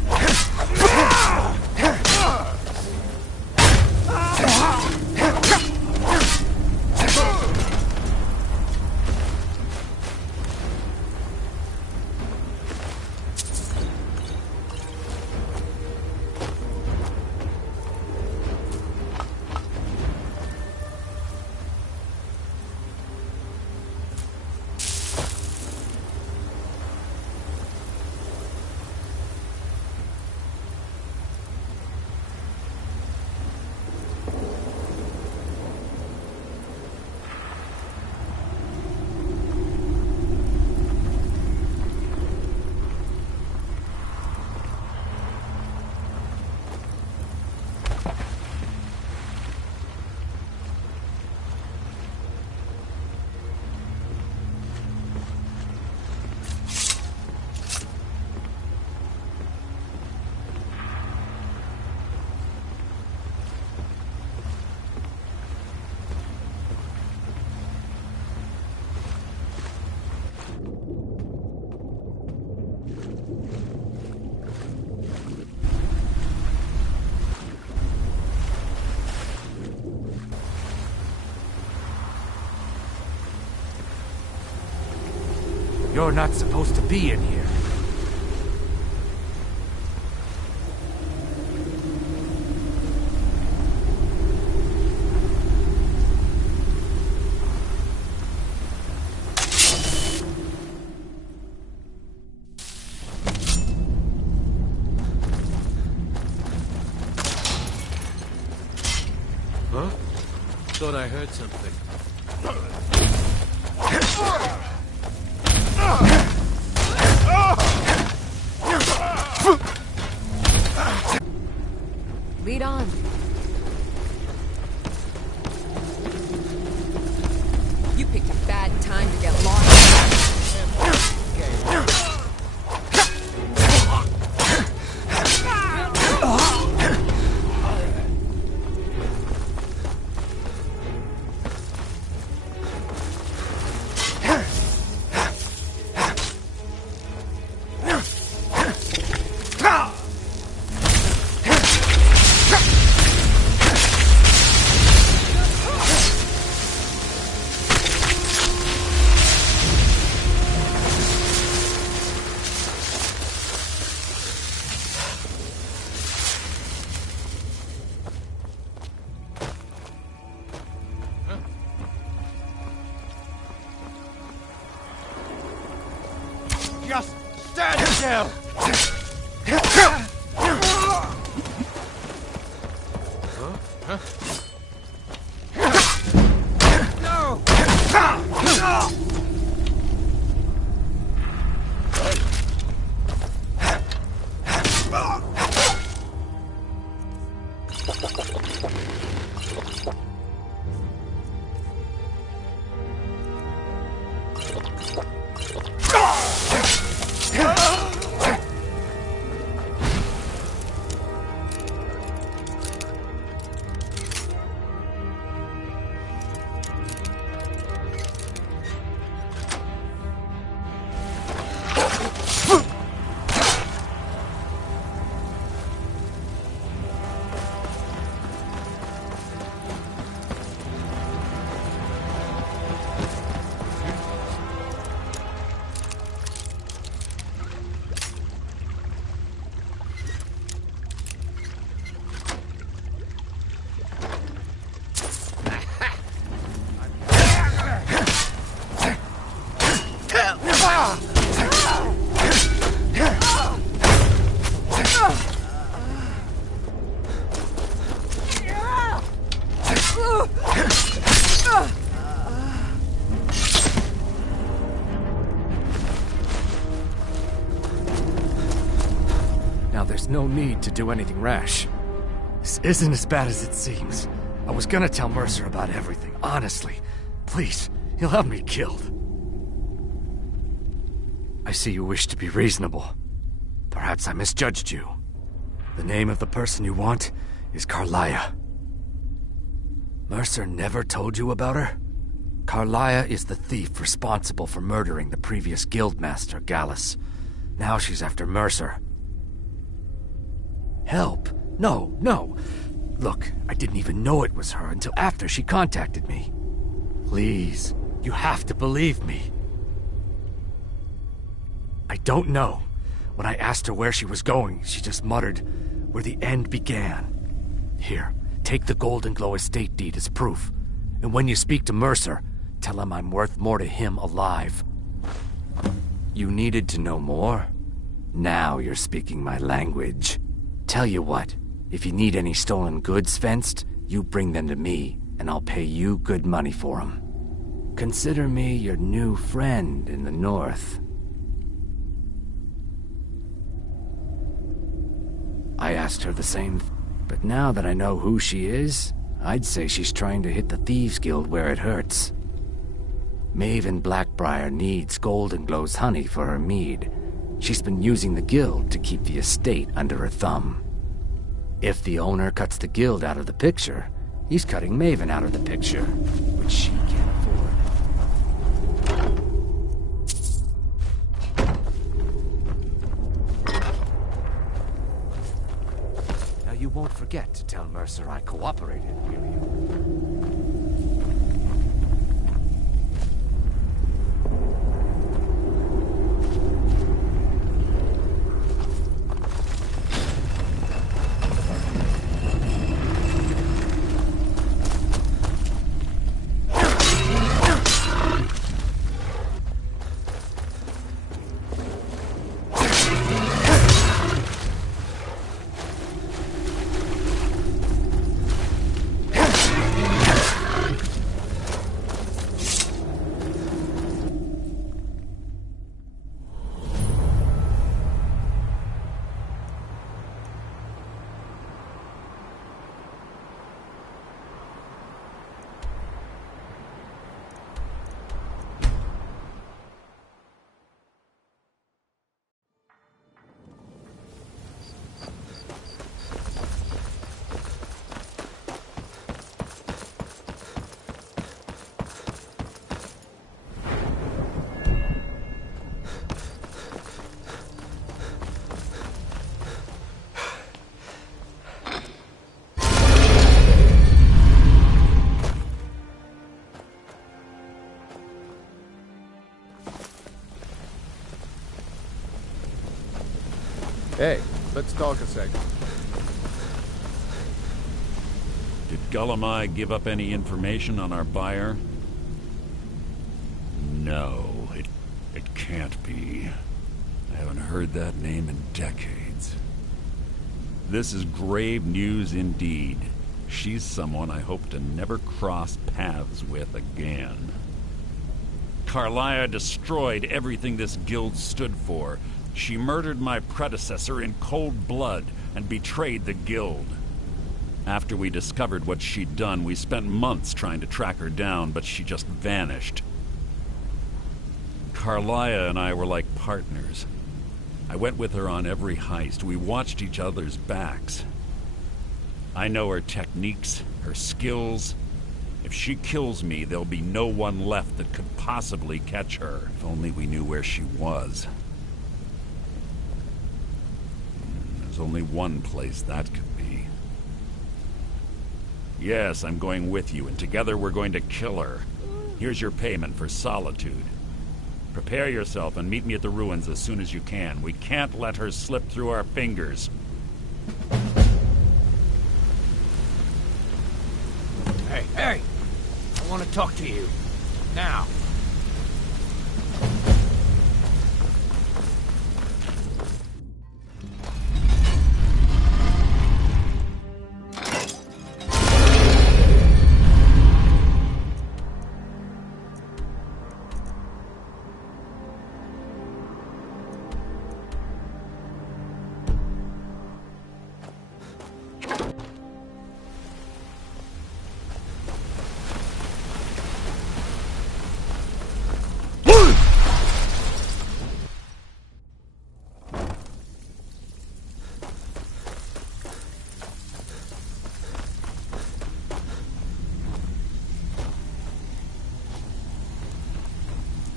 You're not supposed to be in here. Huh? Thought I heard something. Lead on. You picked a bad time to get lost. Just stand still! Huh? Now there's no need to do anything rash. This isn't as bad as it seems. I was gonna tell Mercer about everything, honestly. Please, he'll have me killed. I see you wish to be reasonable. Perhaps I misjudged you. The name of the person you want is Carlia. Mercer never told you about her? Carlia is the thief responsible for murdering the previous guildmaster, Gallus. Now she's after Mercer. Help? No, no. Look, I didn't even know it was her until after she contacted me. Please, you have to believe me. I don't know. When I asked her where she was going, she just muttered, "Where the end began." Here, take the Golden Glow estate deed as proof. And when you speak to Mercer, tell him I'm worth more to him alive. You needed to know more? Now you're speaking my language. Tell you what, if you need any stolen goods fenced, you bring them to me, and I'll pay you good money for them. Consider me your new friend in the north. I asked her the same, but now that I know who she is, I'd say she's trying to hit the Thieves Guild where it hurts. Maven Blackbriar needs Golden Glow's honey for her mead. She's been using the guild to keep the estate under her thumb. If the owner cuts the guild out of the picture, he's cutting Maven out of the picture, which she can't afford. Now you won't forget to tell Mercer I cooperated, will you? Hey, let's talk a second. Did Gullamai give up any information on our buyer? No, it can't be. I haven't heard that name in decades. This is grave news indeed. She's someone I hope to never cross paths with again. Carlia destroyed everything this guild stood for. She murdered my predecessor in cold blood and betrayed the guild. After we discovered what she'd done, we spent months trying to track her down, but she just vanished. Carlia and I were like partners. I went with her on every heist. We watched each other's backs. I know her techniques, her skills. If she kills me, there'll be no one left that could possibly catch her. If only we knew where she was. There's only one place that could be. Yes, I'm going with you, and together we're going to kill her. Here's your payment for solitude. Prepare yourself and meet me at the ruins as soon as you can. We can't let her slip through our fingers. Hey, hey! I want to talk to you. Now.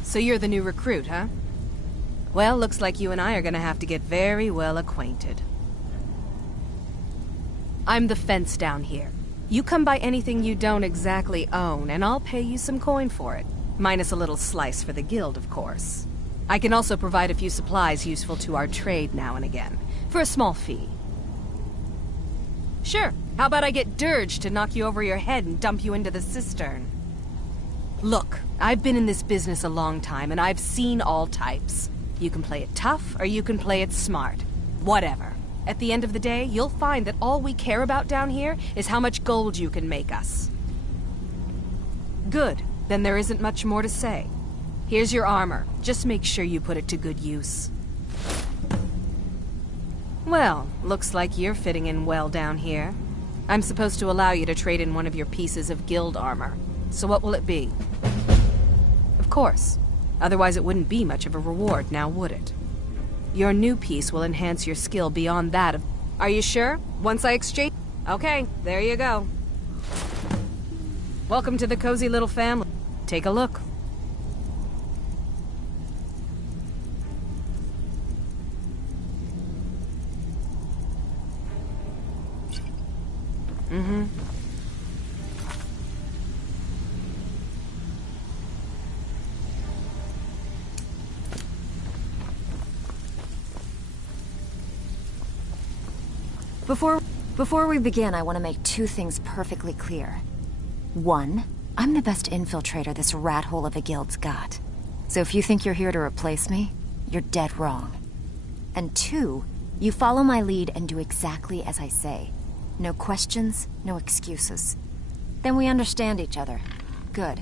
So you're the new recruit, huh? Well, looks like you and I are gonna have to get very well acquainted. I'm the fence down here. You come by anything you don't exactly own, and I'll pay you some coin for it. Minus a little slice for the guild, of course. I can also provide a few supplies useful to our trade now and again, for a small fee. Sure, how about I get Dirge to knock you over your head and dump you into the cistern? Look, I've been in this business a long time, and I've seen all types. You can play it tough, or you can play it smart. Whatever. At the end of the day, you'll find that all we care about down here is how much gold you can make us. Good. Then there isn't much more to say. Here's your armor. Just make sure you put it to good use. Well, looks like you're fitting in well down here. I'm supposed to allow you to trade in one of your pieces of guild armor. So what will it be? Of course. Otherwise it wouldn't be much of a reward, now would it? Your new piece will enhance your skill beyond that of... Are you sure? Once I exchange... Okay, there you go. Welcome to the cozy little family. Take a look. Mm-hmm. Before we begin, I want to make two things perfectly clear. One, I'm the best infiltrator this rat hole of a guild's got. So if you think you're here to replace me, you're dead wrong. And two, you follow my lead and do exactly as I say. No questions, no excuses. Then we understand each other. Good.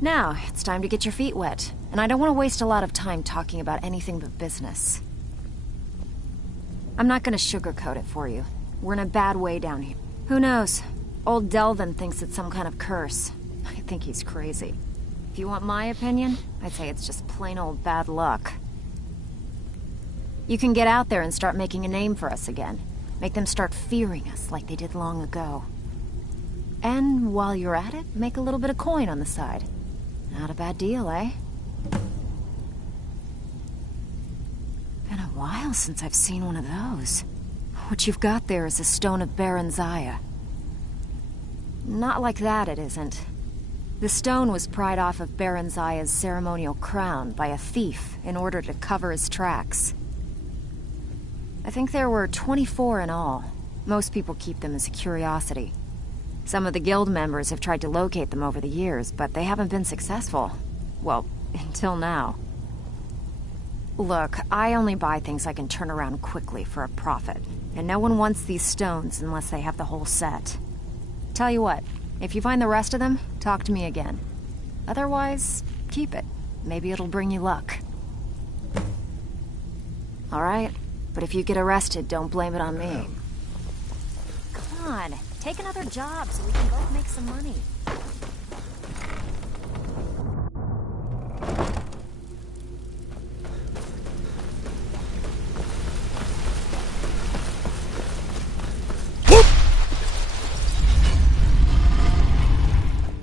Now, it's time to get your feet wet, and I don't want to waste a lot of time talking about anything but business. I'm not gonna sugarcoat it for you. We're in a bad way down here. Who knows? Old Delvin thinks it's some kind of curse. I think he's crazy. If you want my opinion, I'd say it's just plain old bad luck. You can get out there and start making a name for us again. Make them start fearing us like they did long ago. And while you're at it, make a little bit of coin on the side. Not a bad deal, eh? Been a while since I've seen one of those. What you've got there is a stone of Baron Zaya. Not like that, it isn't. The stone was pried off of Baron Zaya's ceremonial crown by a thief in order to cover his tracks. I think there were 24 in all. Most people keep them as a curiosity. Some of the guild members have tried to locate them over the years, but they haven't been successful. Well, until now. Look, I only buy things I can turn around quickly for a profit, and no one wants these stones unless they have the whole set. Tell you what, if you find the rest of them, talk to me again. Otherwise, keep it. Maybe it'll bring you luck. All right, but if you get arrested, don't blame it on me. Come on, take another job so we can both make some money.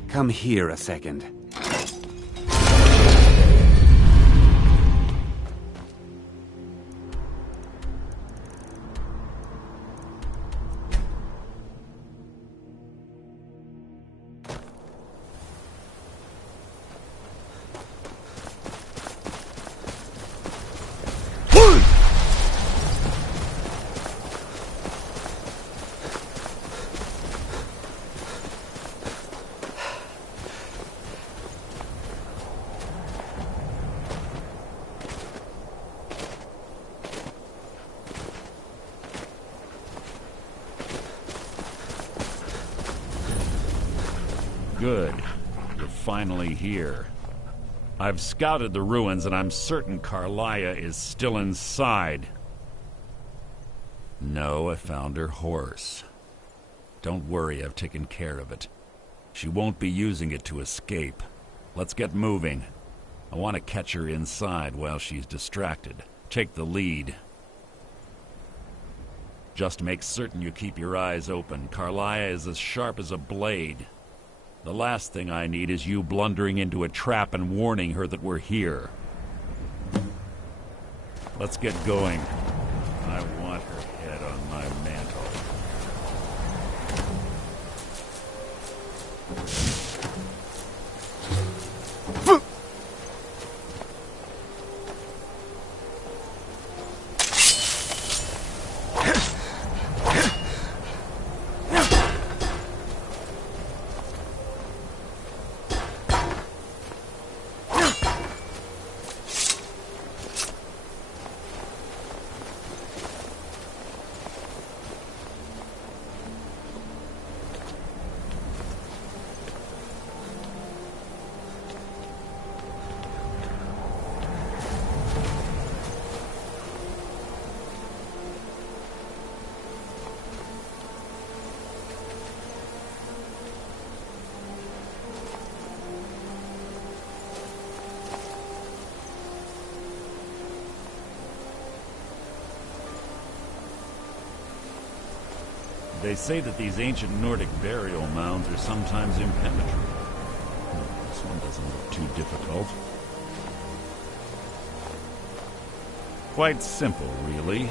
Come here a second. Good. You're finally here. I've scouted the ruins and I'm certain Carlia is still inside. No, I found her horse. Don't worry, I've taken care of it. She won't be using it to escape. Let's get moving. I want to catch her inside while she's distracted. Take the lead. Just make certain you keep your eyes open. Carlia is as sharp as a blade. The last thing I need is you blundering into a trap and warning her that we're here. Let's get going. I want her head on my mantle. They say that these ancient Nordic burial mounds are sometimes impenetrable. This one doesn't look too difficult. Quite simple, really.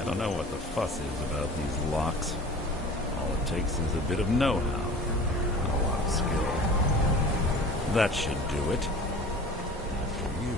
I don't know what the fuss is about these locks. All it takes is a bit of know-how and a lot of skill. That should do it. After you.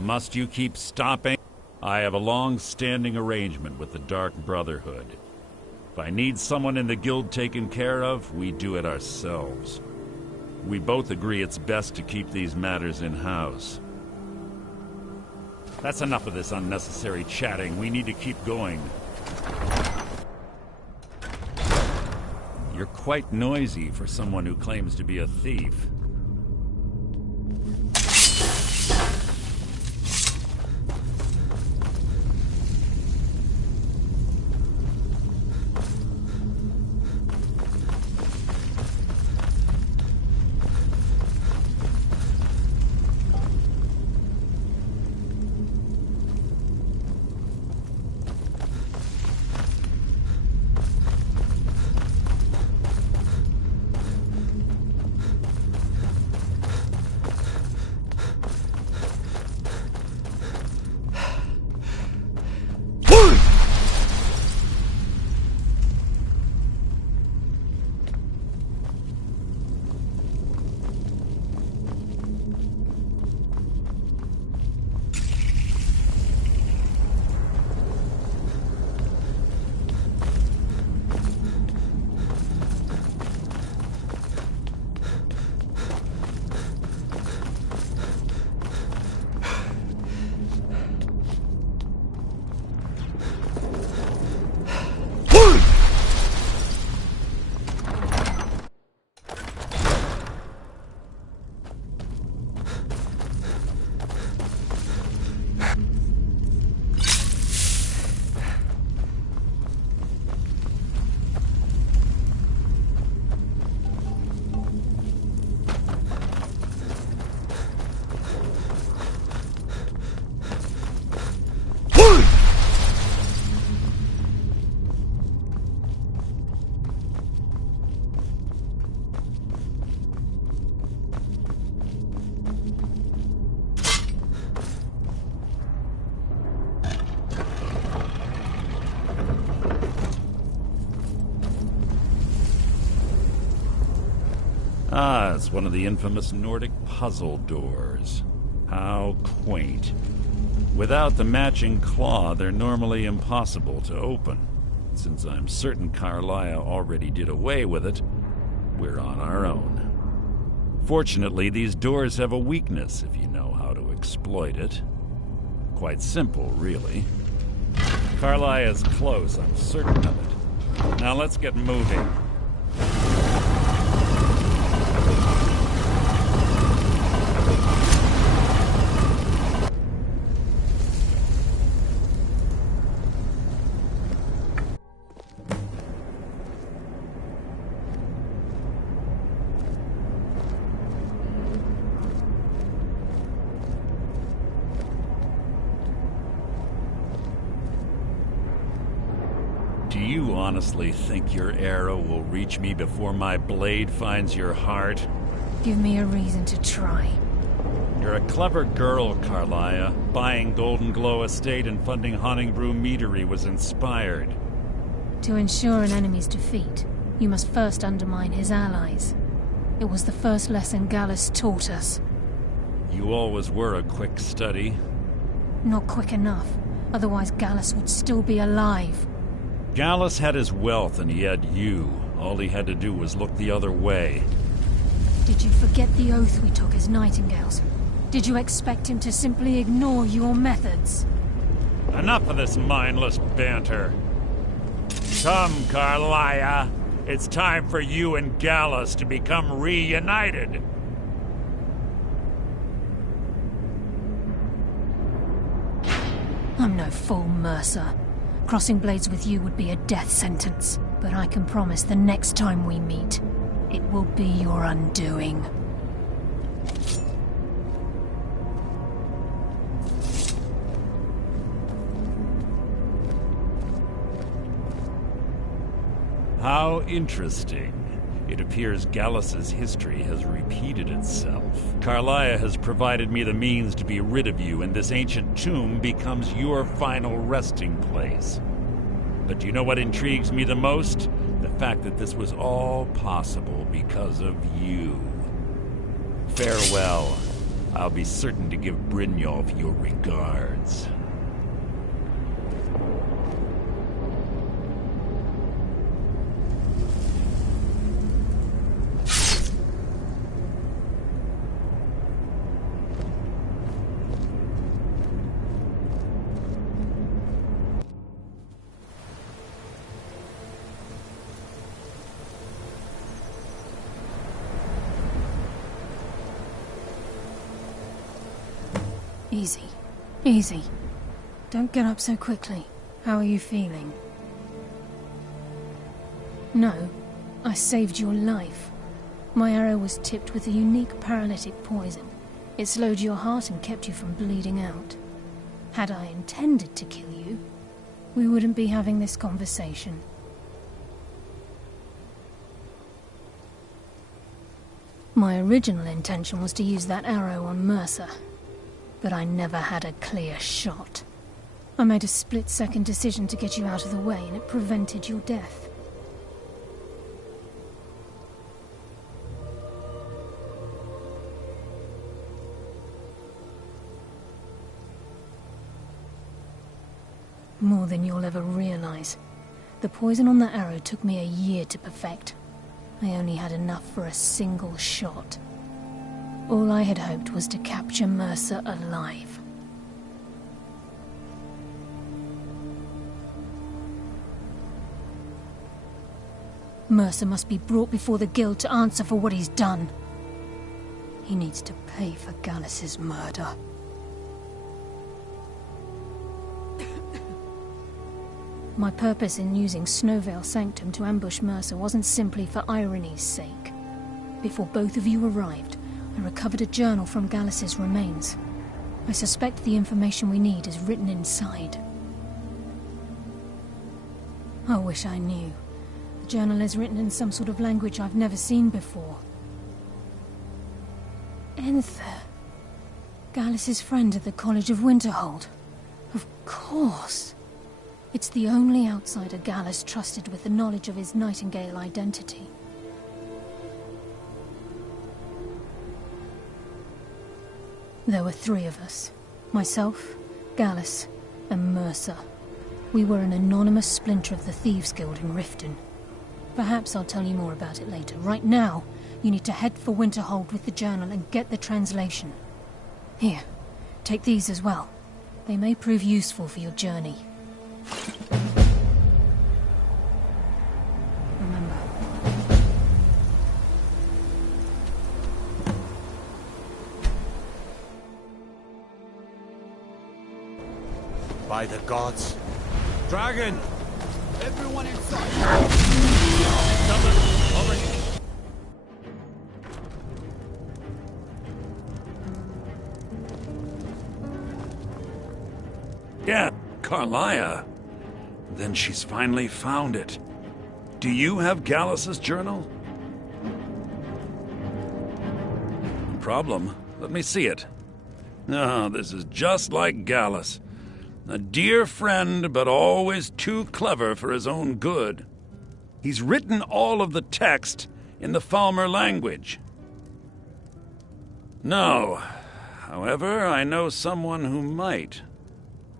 Must you keep stopping? I have a long-standing arrangement with the Dark Brotherhood. If I need someone in the guild taken care of, we do it ourselves. We both agree it's best to keep these matters in-house. That's enough of this unnecessary chatting. We need to keep going. You're quite noisy for someone who claims to be a thief. Ah, it's one of the infamous Nordic puzzle doors. How quaint. Without the matching claw, they're normally impossible to open. Since I'm certain Carlia already did away with it, we're on our own. Fortunately, these doors have a weakness if you know how to exploit it. Quite simple, really. Carlia's close, I'm certain of it. Now let's get moving. Do you honestly think your arrow will reach me before my blade finds your heart? Give me a reason to try. You're a clever girl, Carlia. Buying Golden Glow Estate and funding Honningbrew Meadery was inspired. To ensure an enemy's defeat, you must first undermine his allies. It was the first lesson Gallus taught us. You always were a quick study. Not quick enough, otherwise Gallus would still be alive. Gallus had his wealth and he had you. All he had to do was look the other way. Did you forget the oath we took as nightingales? Did you expect him to simply ignore your methods? Enough of this mindless banter. Come, Carlia. It's time for you and Gallus to become reunited. I'm no fool, Mercer. Crossing blades with you would be a death sentence. But I can promise the next time we meet, it will be your undoing. How interesting. It appears Gallus's history has repeated itself. Carlia has provided me the means to be rid of you, and this ancient tomb becomes your final resting place. But do you know what intrigues me the most? The fact that this was all possible because of you. Farewell. I'll be certain to give Brynjolf your regards. Easy. Easy. Don't get up so quickly. How are you feeling? No, I saved your life. My arrow was tipped with a unique paralytic poison. It slowed your heart and kept you from bleeding out. Had I intended to kill you, we wouldn't be having this conversation. My original intention was to use that arrow on Mercer, but I never had a clear shot. I made a split-second decision to get you out of the way, and it prevented your death. More than you'll ever realize. The poison on that arrow took me a year to perfect. I only had enough for a single shot. All I had hoped was to capture Mercer alive. Mercer must be brought before the Guild to answer for what he's done. He needs to pay for Gallus's murder. My purpose in using Snowvale Sanctum to ambush Mercer wasn't simply for irony's sake. Before both of you arrived, I recovered a journal from Gallus's remains. I suspect the information we need is written inside. I wish I knew. The journal is written in some sort of language I've never seen before. Enther. Gallus's friend at the College of Winterhold. Of course. It's the only outsider Gallus trusted with the knowledge of his Nightingale identity. There were 3 of us. Myself, Gallus, and Mercer. We were an anonymous splinter of the Thieves Guild in Riften. Perhaps I'll tell you more about it later. Right now, you need to head for Winterhold with the journal and get the translation. Here, take these as well. They may prove useful for your journey. Remember. By the gods. Dragon! Everyone inside! Yeah, Carlia. Then she's finally found it. Do you have Gallus's journal? No problem. Let me see it. Oh, this is just like Gallus. A dear friend, but always too clever for his own good. He's written all of the text in the Falmer language. No. However, I know someone who might.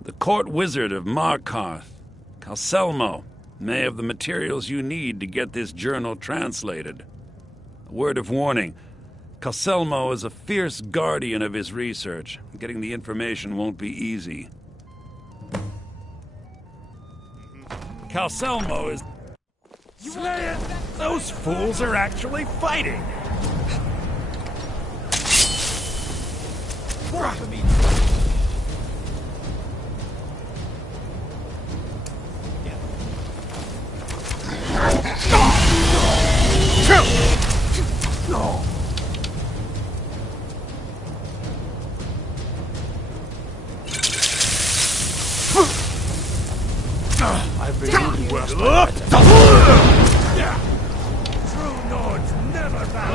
The court wizard of Markarth, Calselmo, may have the materials you need to get this journal translated. A word of warning. Calselmo is a fierce guardian of his research. Getting the information won't be easy. Calselmo is... Slay it! Those fools are actually fighting! I've been doing worse. True Nords never bow.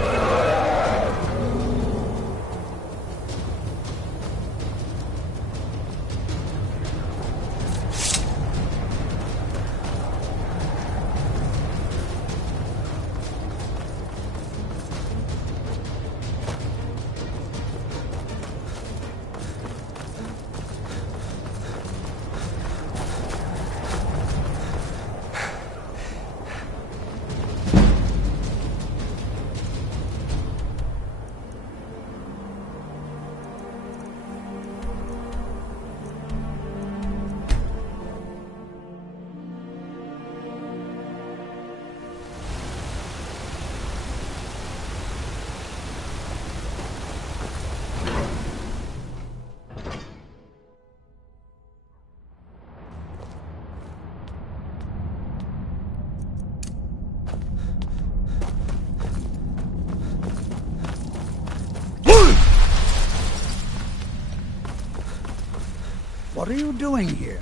What are you doing here?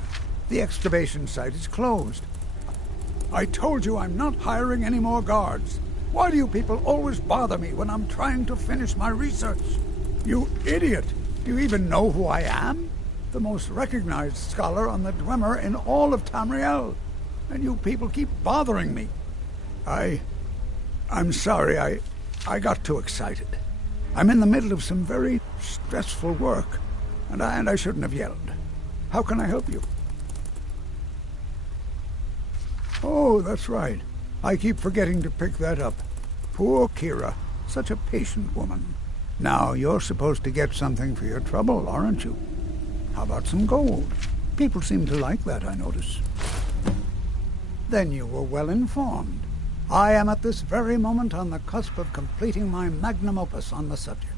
The excavation site is closed. I told you I'm not hiring any more guards. Why do you people always bother me when I'm trying to finish my research? You idiot! Do you even know who I am? The most recognized scholar on the Dwemer in all of Tamriel. And you people keep bothering me. I'm sorry, I got too excited. I'm in the middle of some very stressful work, and I shouldn't have yelled. How can I help you? Oh, that's right. I keep forgetting to pick that up. Poor Kira. Such a patient woman. Now, you're supposed to get something for your trouble, aren't you? How about some gold? People seem to like that, I notice. Then you were well informed. I am at this very moment on the cusp of completing my magnum opus on the subject.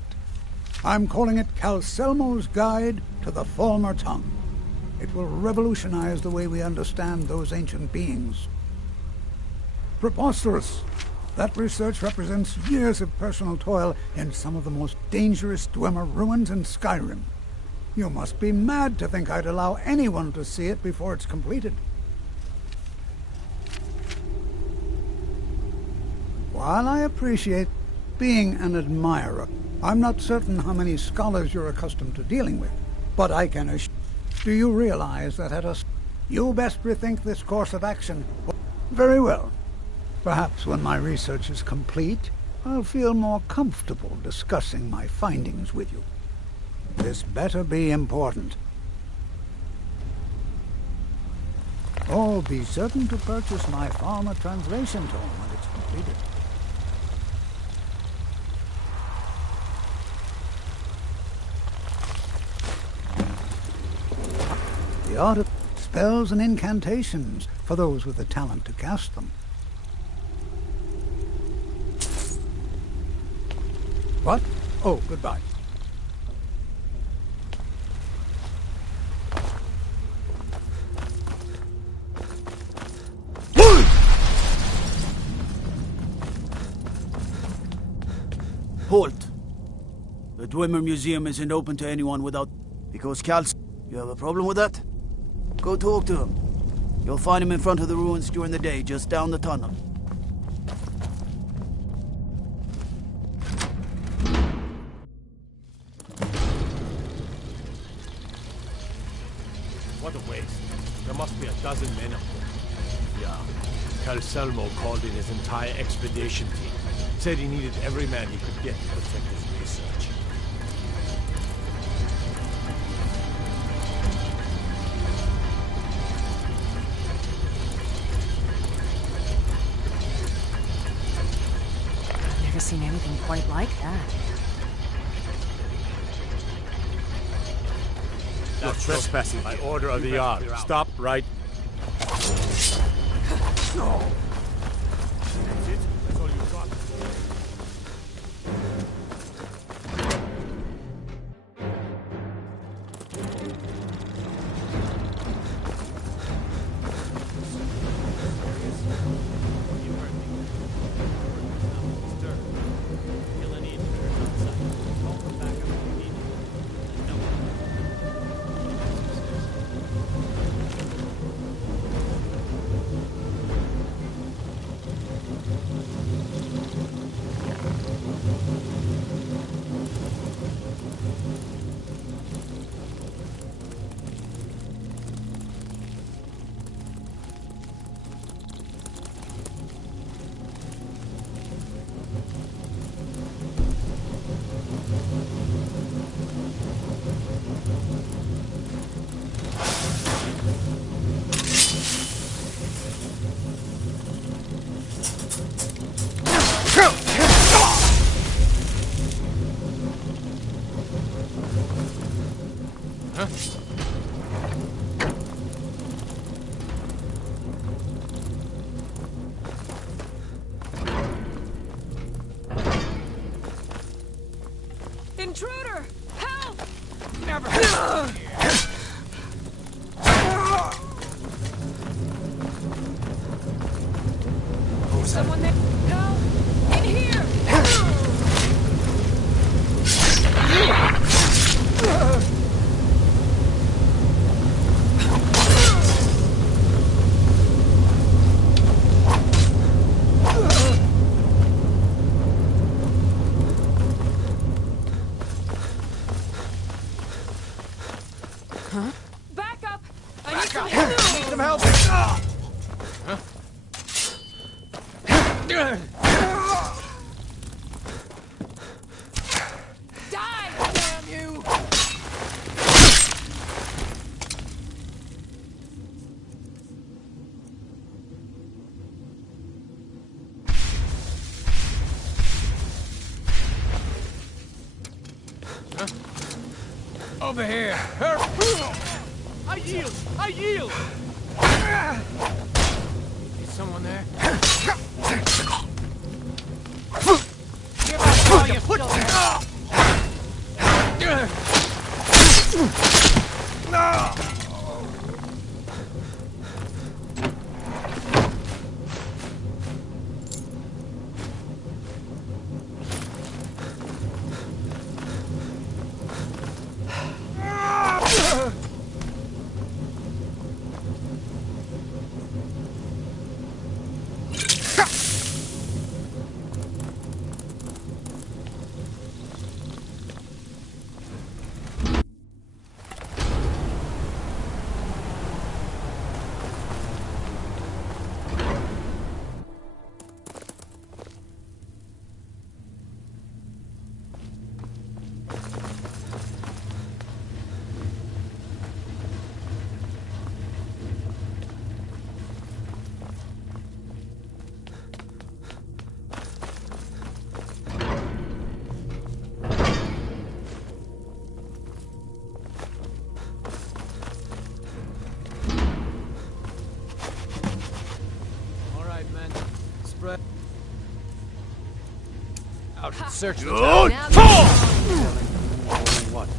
I'm calling it Calselmo's Guide to the Falmer Tongue. It will revolutionize the way we understand those ancient beings. Preposterous! That research represents years of personal toil in some of the most dangerous Dwemer ruins in Skyrim. You must be mad to think I'd allow anyone to see it before it's completed. While I appreciate being an admirer, I'm not certain how many scholars you're accustomed to dealing with, but I can assure you, do you realize that at us, you best rethink this course of action? Very well. Perhaps when my research is complete, I'll feel more comfortable discussing my findings with you. This better be important. Oh, be certain to purchase my Farmer translation tome when it's completed. The art of spells and incantations for those with the talent to cast them. What? Oh, goodbye. Halt! The Dwemer Museum isn't open to anyone without... Because Cal's... You have a problem with that? Go talk to him. You'll find him in front of the ruins during the day, just down the tunnel. What a waste. There must be a dozen men up there. Yeah. Calselmo called in his entire expedition team. Said he needed every man he could get to protect his research. I've never seen anything quite like that. You're trespassing by order of the Yard. Stop right. No. That's it? That's all you've got? Intruder! Help! Never. Someone there? Help! In here! Huh? Back up! I need some help! Die, damn you! Over here! I yield! I yield! Is someone there? Give us all you still have! Out and search the town. What?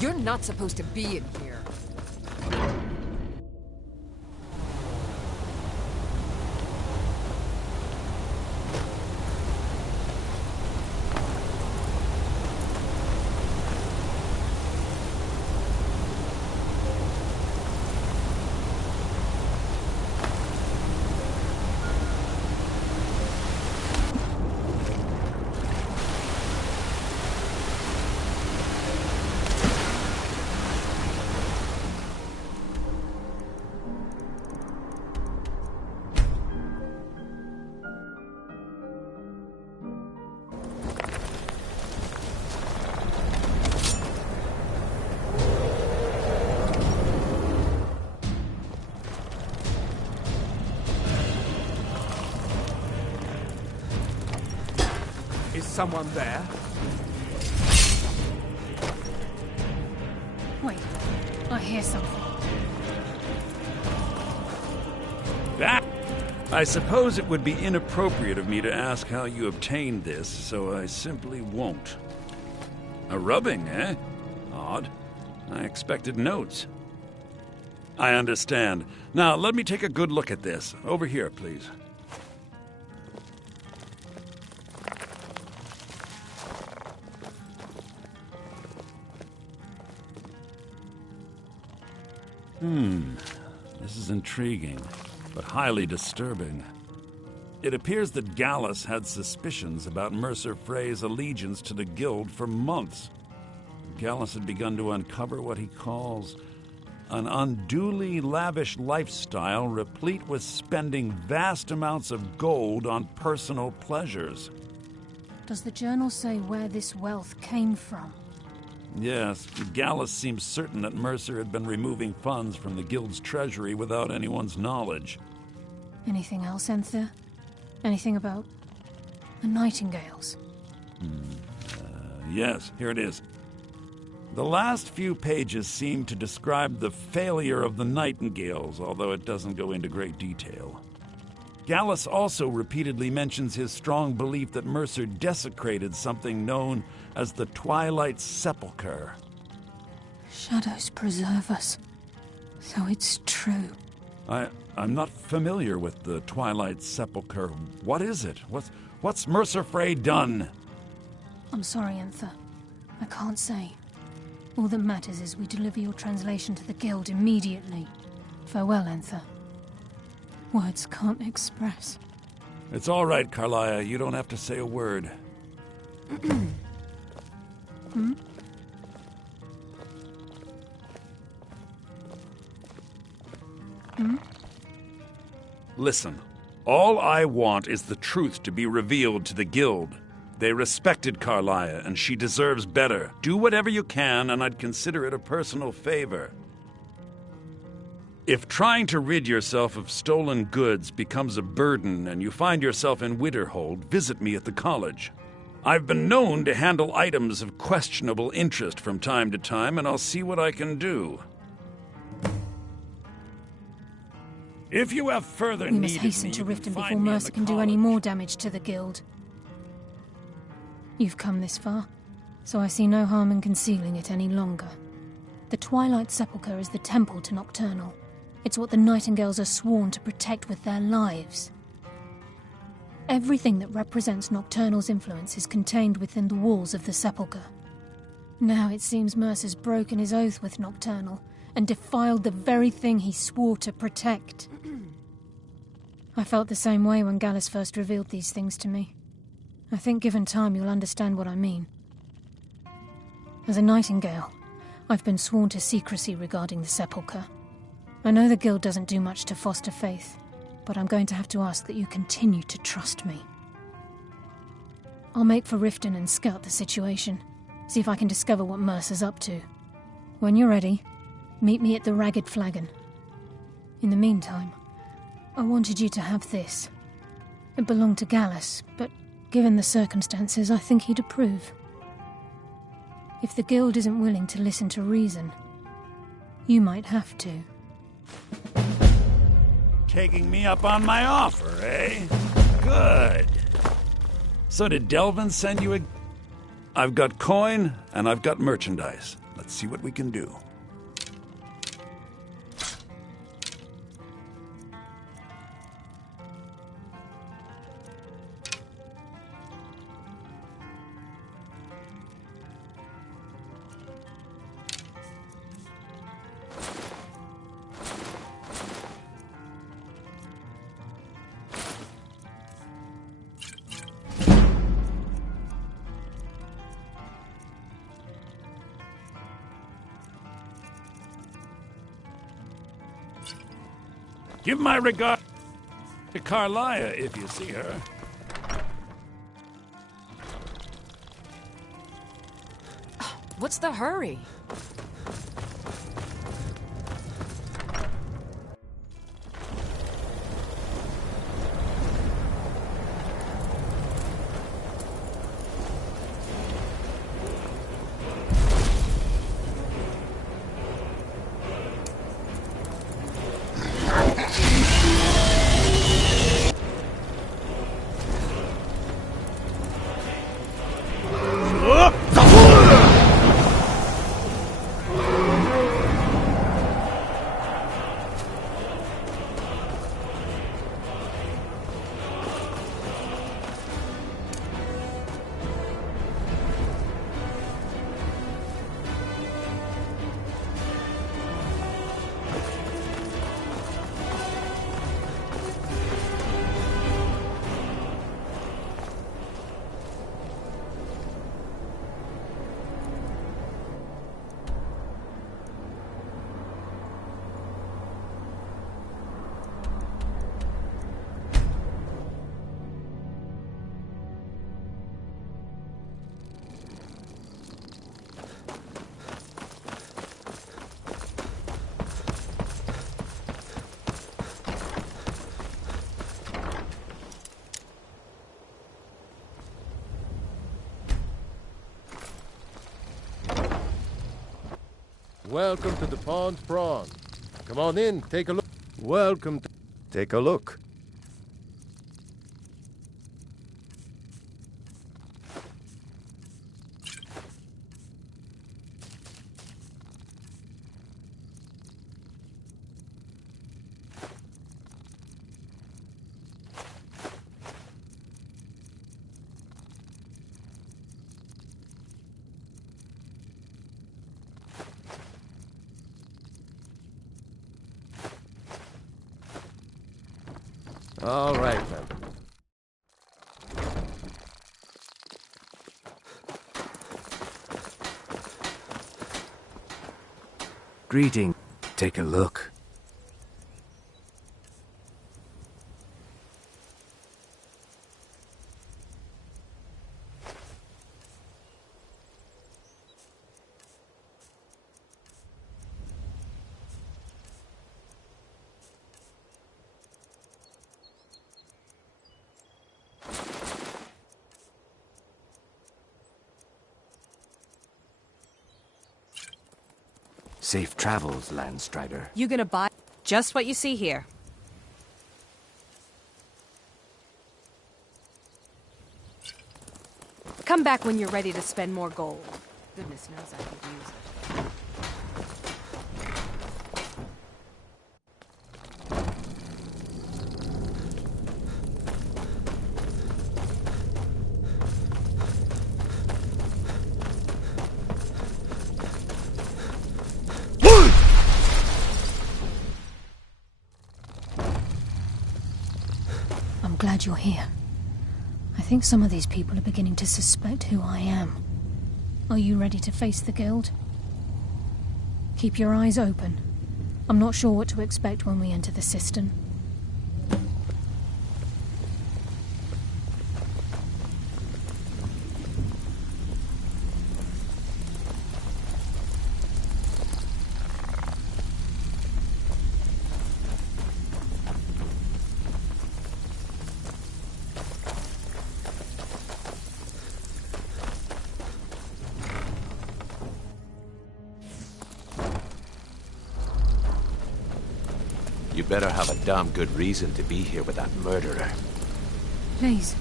You're not supposed to be in here. Is someone there? Wait, I hear something. That? I suppose it would be inappropriate of me to ask how you obtained this, so I simply won't. A rubbing, eh? Odd. I expected notes. I understand. Now, let me take a good look at this. Over here, please. This is intriguing, but highly disturbing. It appears that Gallus had suspicions about Mercer Frey's allegiance to the Guild for months. Gallus had begun to uncover what he calls an unduly lavish lifestyle replete with spending vast amounts of gold on personal pleasures. Does the journal say where this wealth came from? Yes, Gallus seems certain that Mercer had been removing funds from the Guild's treasury without anyone's knowledge. Anything else, Enthir? Anything about the Nightingales? Yes, here it is. The last few pages seem to describe the failure of the Nightingales, although it doesn't go into great detail. Gallus also repeatedly mentions his strong belief that Mercer desecrated something known as the Twilight Sepulchre. Shadows preserve us. So it's true. I'm not familiar with the Twilight Sepulchre. What is it? What's Mercer Frey done? I'm sorry, Enthir. I can't say. All that matters is we deliver your translation to the Guild immediately. Farewell, Enthir. Words can't express. It's all right, Carlia. You don't have to say a word. Hmm? Hmm? Listen, all I want is the truth to be revealed to the Guild. They respected Carlia, and she deserves better. Do whatever you can, and I'd consider it a personal favor. If trying to rid yourself of stolen goods becomes a burden and you find yourself in Winterhold, visit me at the college. I've been known to handle items of questionable interest from time to time, and I'll see what I can do. If you have further We need must of hasten me, to you can Riften find before me in Mercer the can do any more damage to the Guild. You've come this far, so I see no harm in concealing it any longer. The Twilight Sepulchre is the temple to Nocturnal. It's what the Nightingales are sworn to protect with their lives. Everything that represents Nocturnal's influence is contained within the walls of the Sepulchre. Now it seems Mercer's broken his oath with Nocturnal and defiled the very thing he swore to protect. I felt the same way when Gallus first revealed these things to me. I think given time you'll understand what I mean. As a Nightingale, I've been sworn to secrecy regarding the Sepulchre. I know the Guild doesn't do much to foster faith, but I'm going to have to ask that you continue to trust me. I'll make for Riften and scout the situation, see if I can discover what Mercer's up to. When you're ready, meet me at the Ragged Flagon. In the meantime, I wanted you to have this. It belonged to Gallus, but given the circumstances, I think he'd approve. If the Guild isn't willing to listen to reason, you might have to. Taking me up on my offer, eh? Good. So did Delvin send you a... I've got coin, and I've got merchandise. Let's see what we can do. Give my regard to Carlia if you see her. What's the hurry? Welcome to the Pond Prawn. Come on in, take a look. Welcome to... Take a look. All right, then. Greeting. Take a look. Safe travels, Landstrider. You gonna buy just what you see here? Come back when you're ready to spend more gold. Goodness knows I could use it. I'm glad you're here. I think some of these people are beginning to suspect who I am. Are you ready to face the guild? Keep your eyes open. I'm not sure what to expect when we enter the cistern. You better have a damn good reason to be here with that murderer. Please,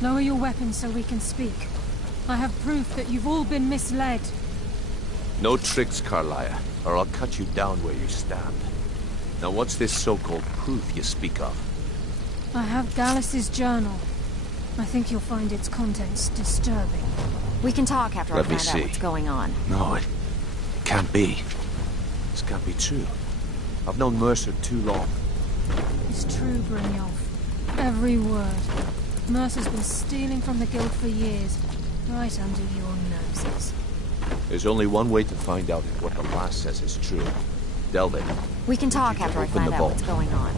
lower your weapons so we can speak. I have proof that you've all been misled. No tricks, Carlia, or I'll cut you down where you stand. Now what's this so-called proof you speak of? I have Gallus's journal. I think you'll find its contents disturbing. We can talk after I Let me find out see. what's going on. No, it can't be. This can't be true. I've known Mercer too long. It's true, Brynjolf. Every word. Mercer's been stealing from the guild for years, right under your noses. There's only one way to find out if what the lass says is true. Delve in. We can talk after I Open find the out vault. what's going on.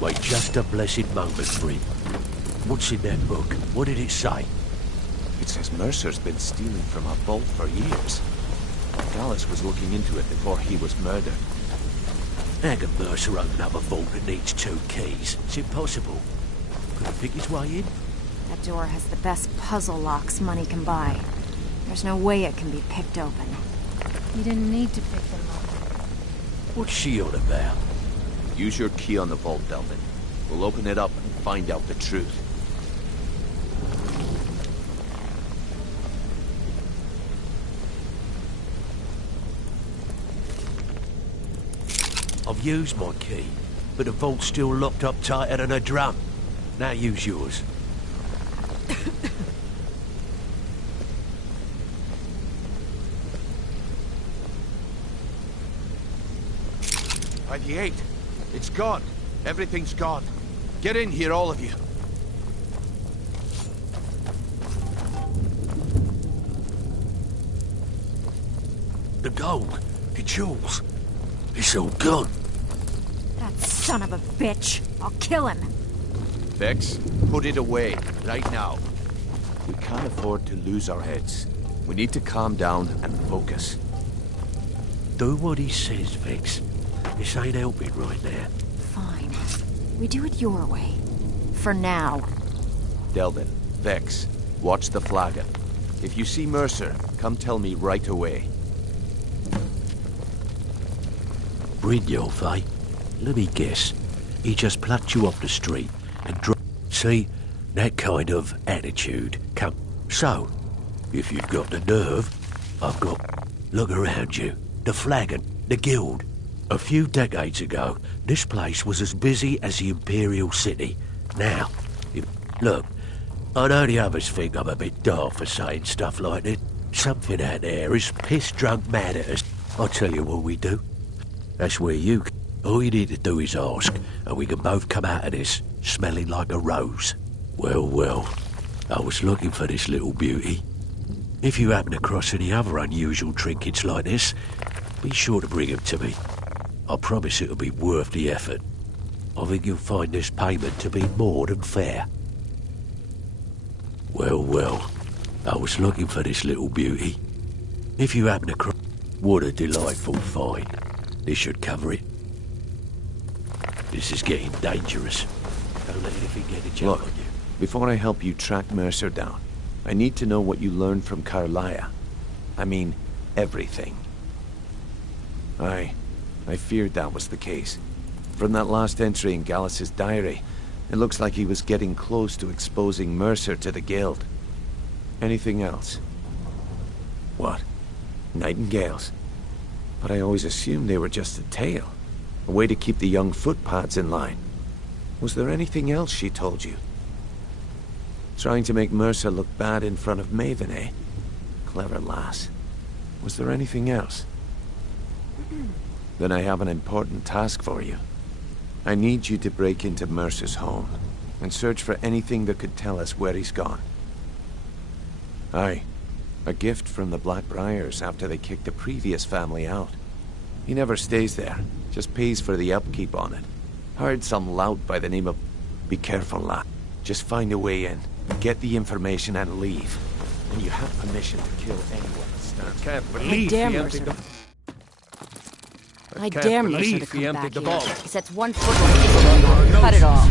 Wait just a blessed moment, Brim. What's in that book? What did it say? It says Mercer's been stealing from our vault for years. Gallus was looking into it before he was murdered. How can Mercer open up a vault that needs 2 keys? It's impossible. Could he pick his way in? That door has the best puzzle locks money can buy. There's no way it can be picked open. You didn't need to pick them up. What's she on about? Use your key on the vault, Delvin. We'll open it up and find out the truth. I've used my key, but the vault's still locked up tighter than a drum. Now use yours. By the 8. It's gone. Everything's gone. Get in here, all of you. The gold, the jewels, it's all gone. That son of a bitch! I'll kill him! Vex, put it away, right now. We can't afford to lose our heads. We need to calm down and focus. Do what he says, Vex. This ain't helping right now. Fine. We do it your way. For now. Delvin, Vex, watch the flagon. If you see Mercer, come tell me right away. Brynjolf, eh? Let me guess. He just plucked you off the street and See? That kind of attitude. Come. So, if you've got the nerve, I've got... Look around you. The flagon. The guild. A few decades ago, this place was as busy as the Imperial City. Now, look, I know the others think I'm a bit daft for saying stuff like that. Something out there is piss-drunk mad at us. I'll tell you what we do. That's where you... All you need to do is ask, and we can both come out of this. smelling like a rose. Well, well, I was looking for this little beauty. If you happen across any other unusual trinkets like this, be sure to bring them to me. I promise it'll be worth the effort. I think you'll find this payment to be more than fair. Well, well, I was looking for this little beauty. If you happen across... What a delightful find. This should cover it. This is getting dangerous. Don't let anything get a jump on you. Before I help you track Mercer down, I need to know what you learned from Carlia. I mean, everything. I feared that was the case. From that last entry in Gallus's diary, it looks like he was getting close to exposing Mercer to the Guild. Anything else? What? Nightingales? But I always assumed they were just a tale. A way to keep the young footpads in line. Was there anything else she told you? Trying to make Mercer look bad in front of Maven, eh? Clever lass. Was there anything else? Then I have an important task for you. I need you to break into Mercer's home and search for anything that could tell us where he's gone. Aye. A gift from the Blackbriars after they kicked the previous family out. He never stays there, just pays for the upkeep on it. Hired some lout by the name of... Be careful, lad. Just find a way in, get the information and leave. And you have permission to kill anyone that stands. Can't I believe dare he Mercer emptied to... the... I dare Mercer believe to he come emptied back the here. vault. He sets one foot on it, cut it off.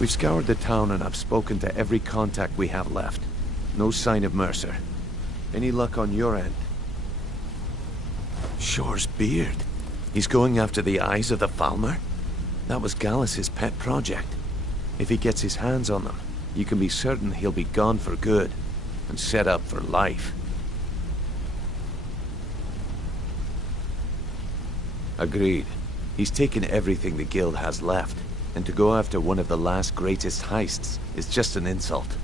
We've scoured the town and I've spoken to every contact we have left. No sign of Mercer. Any luck on your end? Shore's beard. He's going after the eyes of the Falmer? That was Gallus's pet project. If he gets his hands on them, you can be certain he'll be gone for good and set up for life. Agreed. He's taken everything the guild has left, and to go after one of the last greatest heists is just an insult.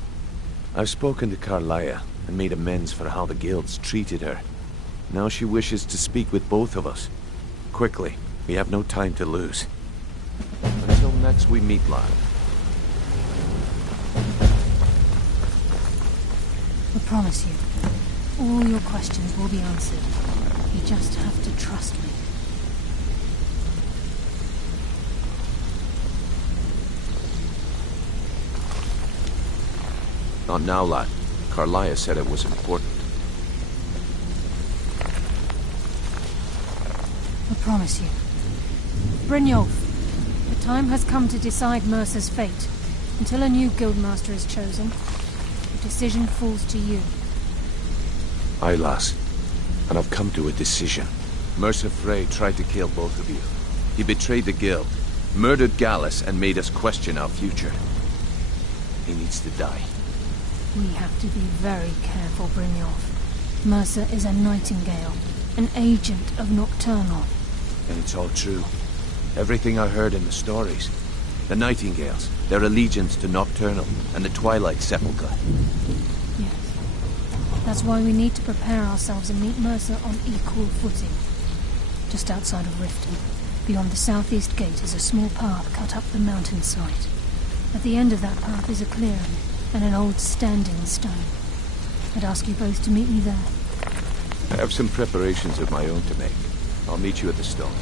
I've spoken to Carlia and made amends for how the guild's treated her. Now she wishes to speak with both of us. Quickly, we have no time to lose. Until next we meet, lad. I promise you, all your questions will be answered. You just have to trust me. Not now, lad. Carlia said it was important. I promise you. Brynjolf, the time has come to decide Mercer's fate. Until a new guildmaster is chosen, the decision falls to you. Aye, lass. And I've come to a decision. Mercer Frey tried to kill both of you. He betrayed the guild, murdered Gallus, and made us question our future. He needs to die. We have to be very careful, Brynjolf. Mercer is a nightingale, an agent of Nocturnal. And it's all true. Everything I heard in the stories. The Nightingales, their allegiance to Nocturnal, and the Twilight Sepulchre. Yes. That's why we need to prepare ourselves and meet Mercer on equal footing. Just outside of Riften, beyond the southeast gate, is a small path cut up the mountainside. At the end of that path is a clearing, and an old standing stone. I'd ask you both to meet me there. I have some preparations of my own to make. I'll meet you at the stone.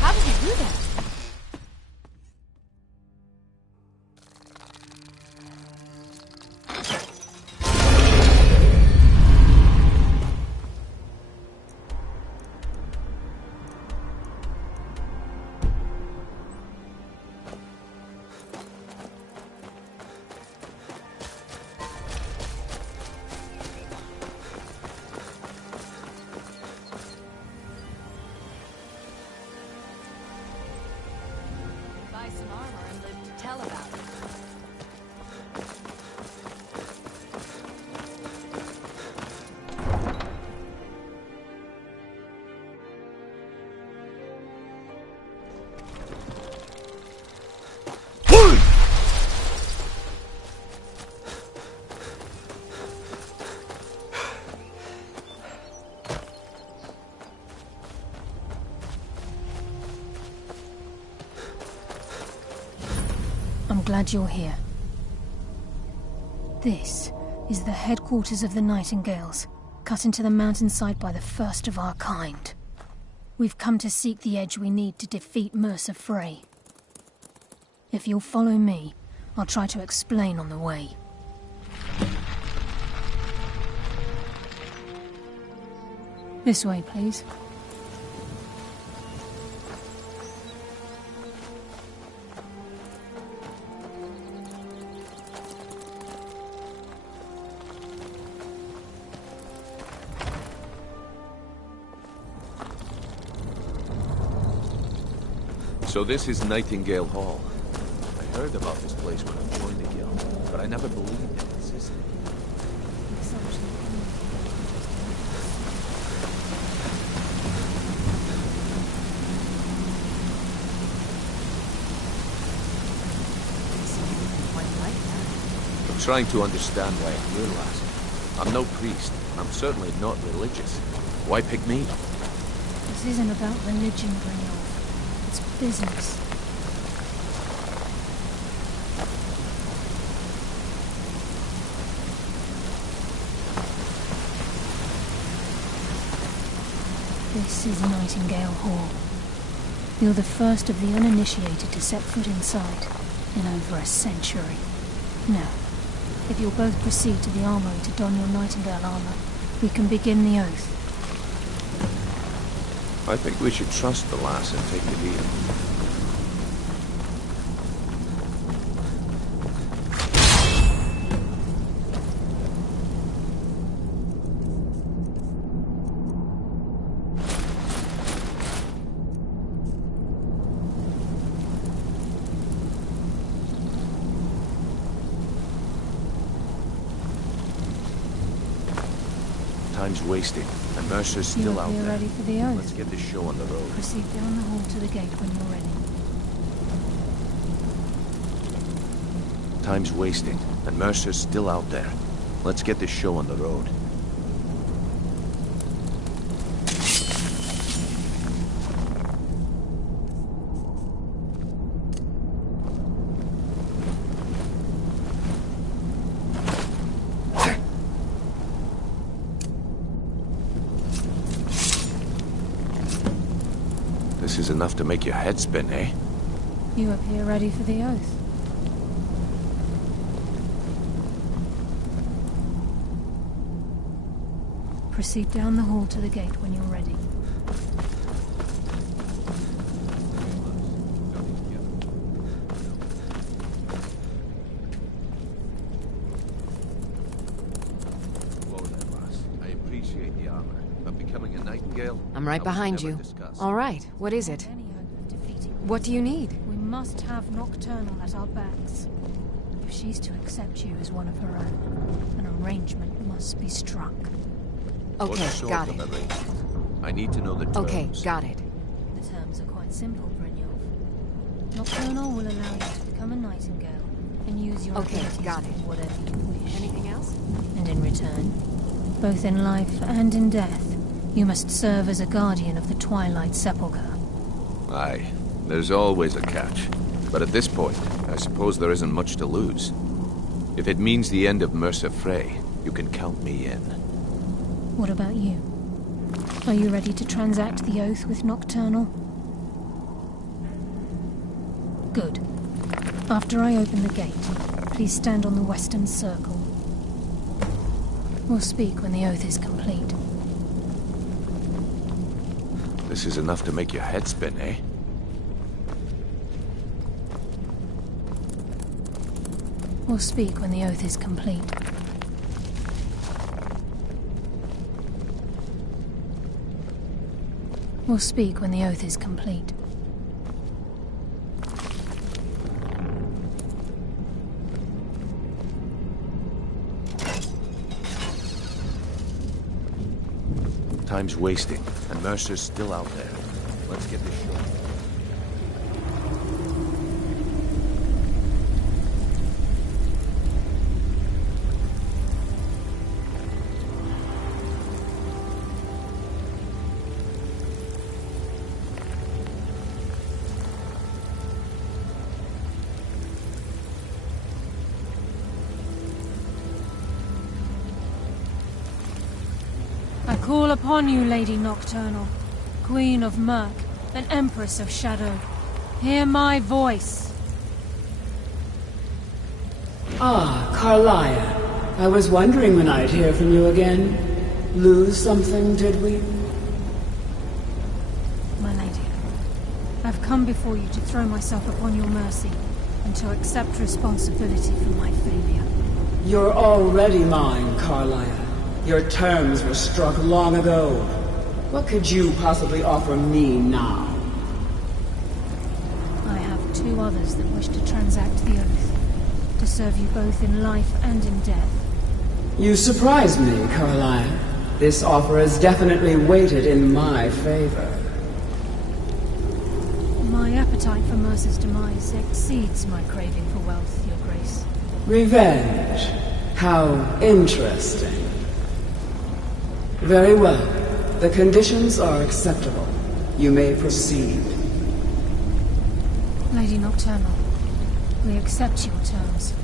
How did you do that? I'm glad you're here. This is the headquarters of the Nightingales, cut into the mountainside by the first of our kind. We've come to seek the edge we need to defeat Mercer Frey. If you'll follow me, I'll try to explain on the way. This way, please. So this is Nightingale Hall. I heard about this place when I joined the guild, but I never believed it existed. I'm trying to understand why I'm here, lass. I'm no priest, and I'm certainly not religious. Why pick me? This isn't about religion, Brynjolf. It's business. This is Nightingale Hall. You're the first of the uninitiated to set foot inside in over a century. Now, if you'll both proceed to the armory to don your Nightingale armor, we can begin the oath. I think we should trust the lass and take the deal. Time's wasting, and Mercer's still out there. Ready for the oath? Let's get this show on the road. Proceed down the hall to the gate when you're ready. Time's wasting, and Mercer's still out there. Let's get this show on the road. This is enough to make your head spin, eh? You appear ready for the oath. Proceed down the hall to the gate when you're ready. I appreciate the armor, but becoming a nightingale... I'm right behind you. All right, what is it? What do you need? We must have Nocturnal at our backs. If she's to accept you as one of her own, an arrangement must be struck. Okay, got it. I need to know the terms. Okay, got it. The terms are quite simple, Brynjolf. Nocturnal will allow you to become a nightingale and use your abilities got it. for whatever you wish. Anything else? And in return, both in life and in death, you must serve as a guardian of the Twilight Sepulchre. Aye, there's always a catch. But at this point, I suppose there isn't much to lose. If it means the end of Mercer Frey, you can count me in. What about you? Are you ready to transact the oath with Nocturnal? Good. After I open the gate, please stand on the western circle. We'll speak when the oath is complete. This is enough to make your head spin, eh? We'll speak when the oath is complete. We'll speak when the oath is complete. Time's wasting, and Mercer's still out there. Let's get this show. I call upon you, Lady Nocturnal, Queen of Murk, and Empress of Shadow. Hear my voice. Ah, Carlia. I was wondering when I'd hear from you again. Lose something, did we? My lady, I've come before you to throw myself upon your mercy and to accept responsibility for my failure. You're already mine, Carlia. Your terms were struck long ago. What could you possibly offer me now? I have two others that wish to transact the oath, to serve you both in life and in death. You surprise me, Carlia. This offer is definitely weighted in my favor. My appetite for Mercer's demise exceeds my craving for wealth, Your Grace. Revenge. How interesting. Very well. The conditions are acceptable. You may proceed. Lady Nocturnal, we accept your terms.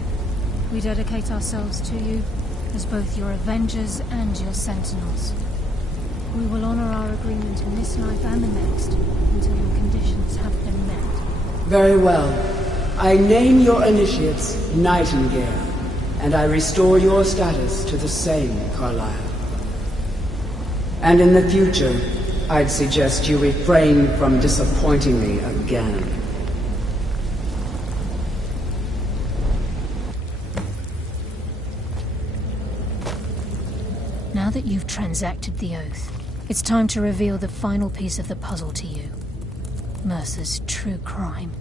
We dedicate ourselves to you as both your avengers and your sentinels. We will honor our agreement in this life and the next until your conditions have been met. Very well. I name your initiates Nightingale, and I restore your status to the same, Carlisle. And in the future, I'd suggest you refrain from disappointing me again. Now that you've transacted the oath, it's time to reveal the final piece of the puzzle to you. Mercer's true crime.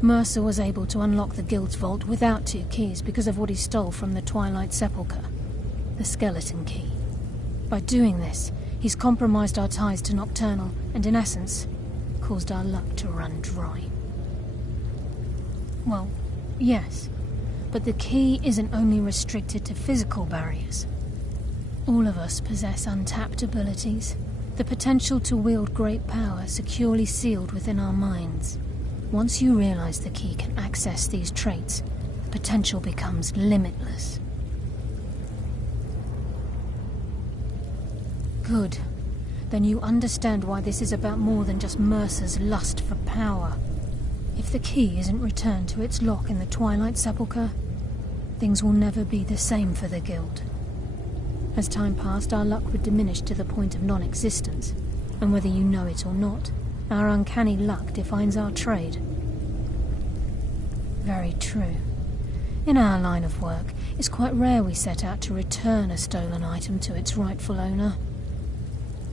Mercer was able to unlock the Guild's vault without 2 keys because of what he stole from the Twilight Sepulchre, the skeleton key. By doing this, he's compromised our ties to Nocturnal and, in essence, caused our luck to run dry. Well, yes, but the key isn't only restricted to physical barriers. All of us possess untapped abilities, the potential to wield great power securely sealed within our minds. Once you realize the key can access these traits, the potential becomes limitless. Good. Then you understand why this is about more than just Mercer's lust for power. If the key isn't returned to its lock in the Twilight Sepulchre, things will never be the same for the Guild. As time passed, our luck would diminish to the point of non-existence, and whether you know it or not, our uncanny luck defines our trade. Very true. In our line of work, it's quite rare we set out to return a stolen item to its rightful owner.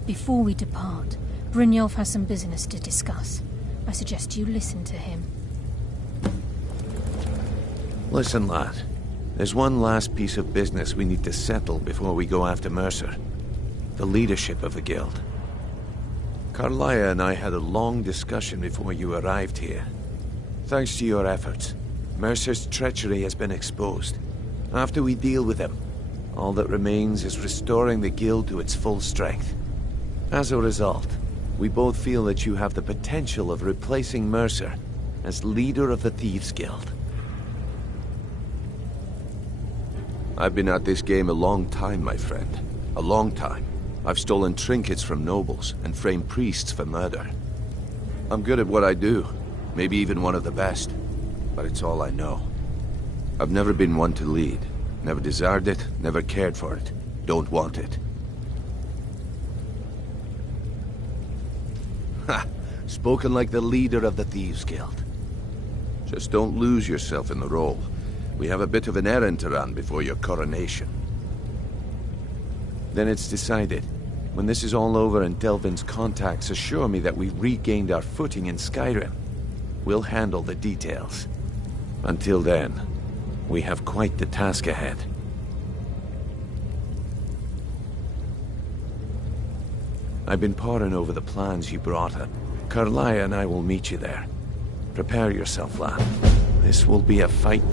Before we depart, Brynjolf has some business to discuss. I suggest you listen to him. Listen, lad. There's one last piece of business we need to settle before we go after Mercer. The leadership of the Guild. Carlia and I had a long discussion before you arrived here. Thanks to your efforts, Mercer's treachery has been exposed. After we deal with him, all that remains is restoring the Guild to its full strength. As a result, we both feel that you have the potential of replacing Mercer as leader of the Thieves Guild. I've been at this game a long time, my friend. A long time. I've stolen trinkets from nobles and framed priests for murder. I'm good at what I do, maybe even one of the best, but it's all I know. I've never been one to lead. Never desired it, never cared for it. Don't want it. Ha! Spoken like the leader of the Thieves Guild. Just don't lose yourself in the role. We have a bit of an errand to run before your coronation. Then it's decided. When this is all over and Delvin's contacts assure me that we've regained our footing in Skyrim, we'll handle the details. Until then, we have quite the task ahead. I've been poring over the plans you brought up. Carlia and I will meet you there. Prepare yourself, lad. This will be a fight.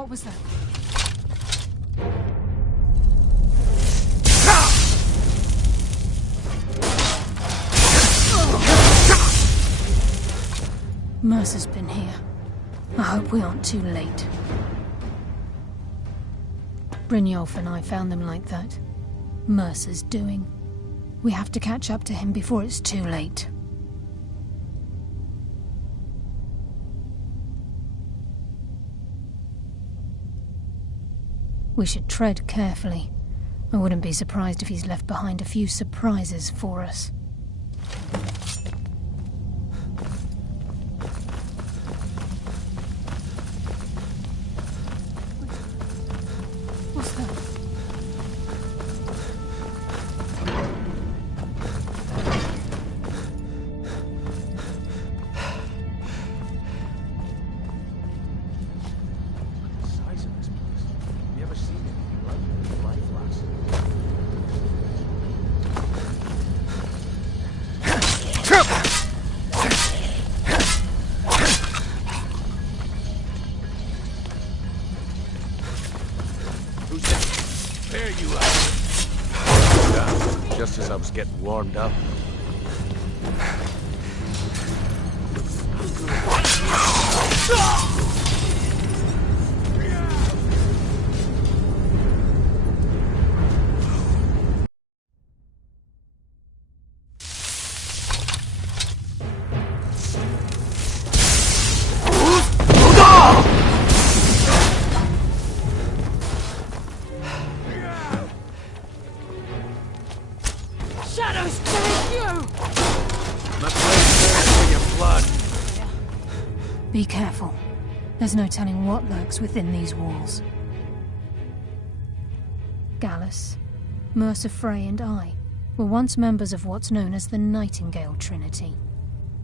What was that? Mercer's been here. I hope we aren't too late. Brynjolf and I found them like that. Mercer's doing. We have to catch up to him before it's too late. We should tread carefully. I wouldn't be surprised if he's left behind a few surprises for us. What's that? Just as I was getting warmed up. Shadows, thank you! My blade for your blood. Be careful. There's no telling what lurks within these walls. Gallus, Mercer Frey and I were once members of what's known as the Nightingale Trinity.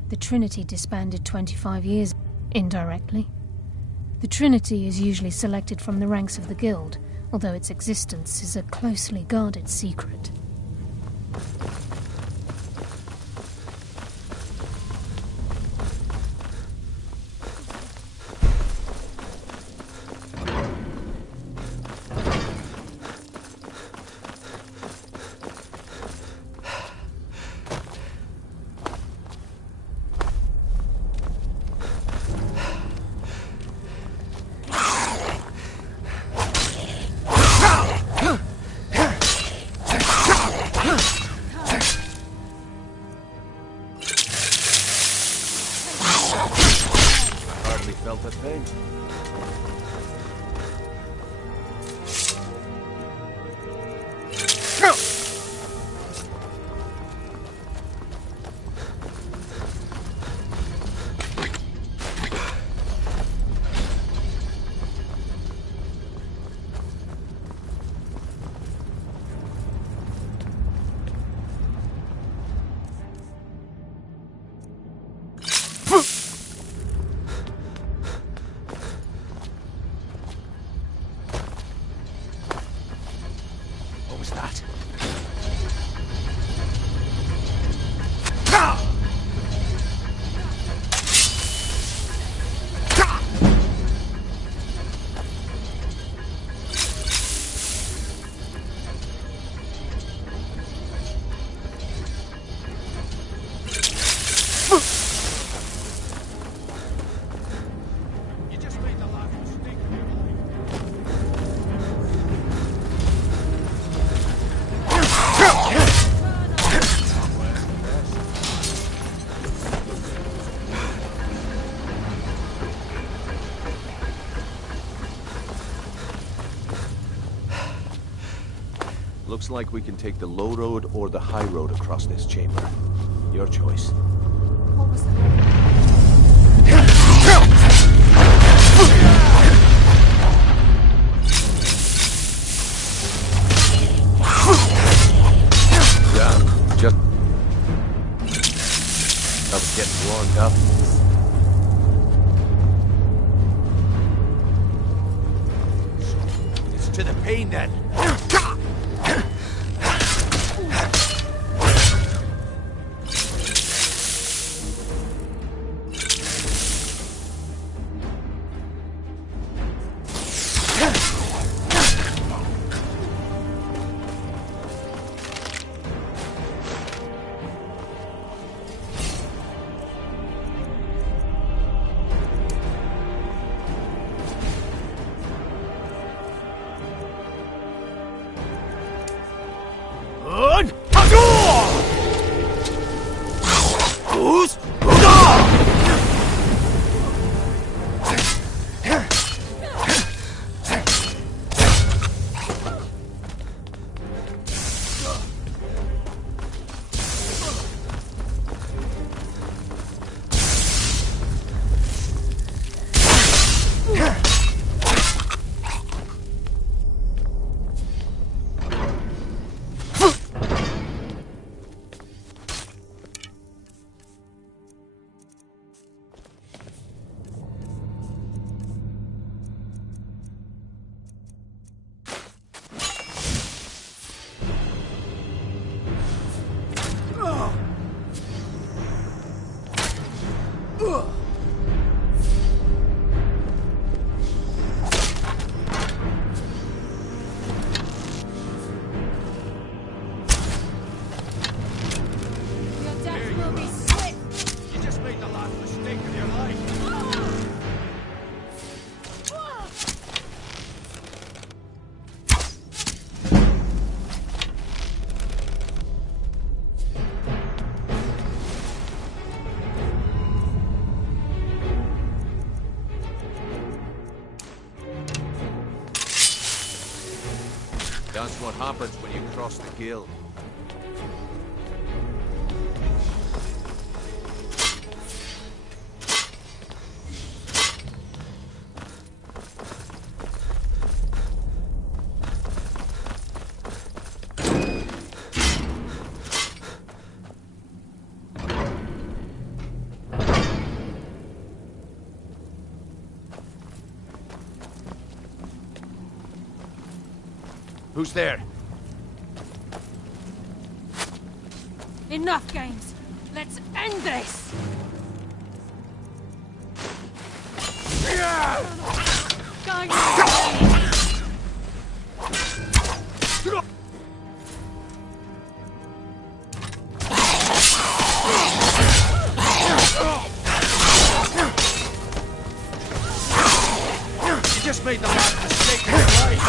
The Trinity disbanded 25 years indirectly. The Trinity is usually selected from the ranks of the Guild, although its existence is a closely guarded secret. Hardly felt a thing. What was that? Looks like we can take the low road or the high road across this chamber. Your choice. What was that? Yeah, just... I was getting warmed up. It's to the pain then. That's what happens when you cross the guild. Who's there? Enough games. Let's end this. Guide me. You just made the last mistake of your life.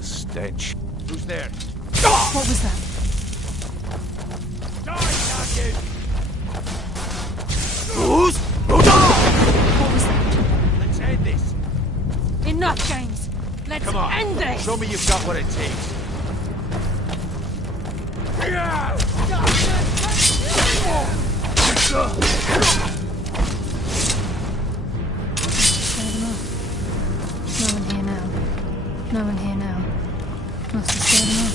Stench. Who's there? What was that? Who's? What was that? Let's end this. Enough games. Let's Come on. end this. Show me you've got what it takes. No one here now. No one here now. Must have scared them off.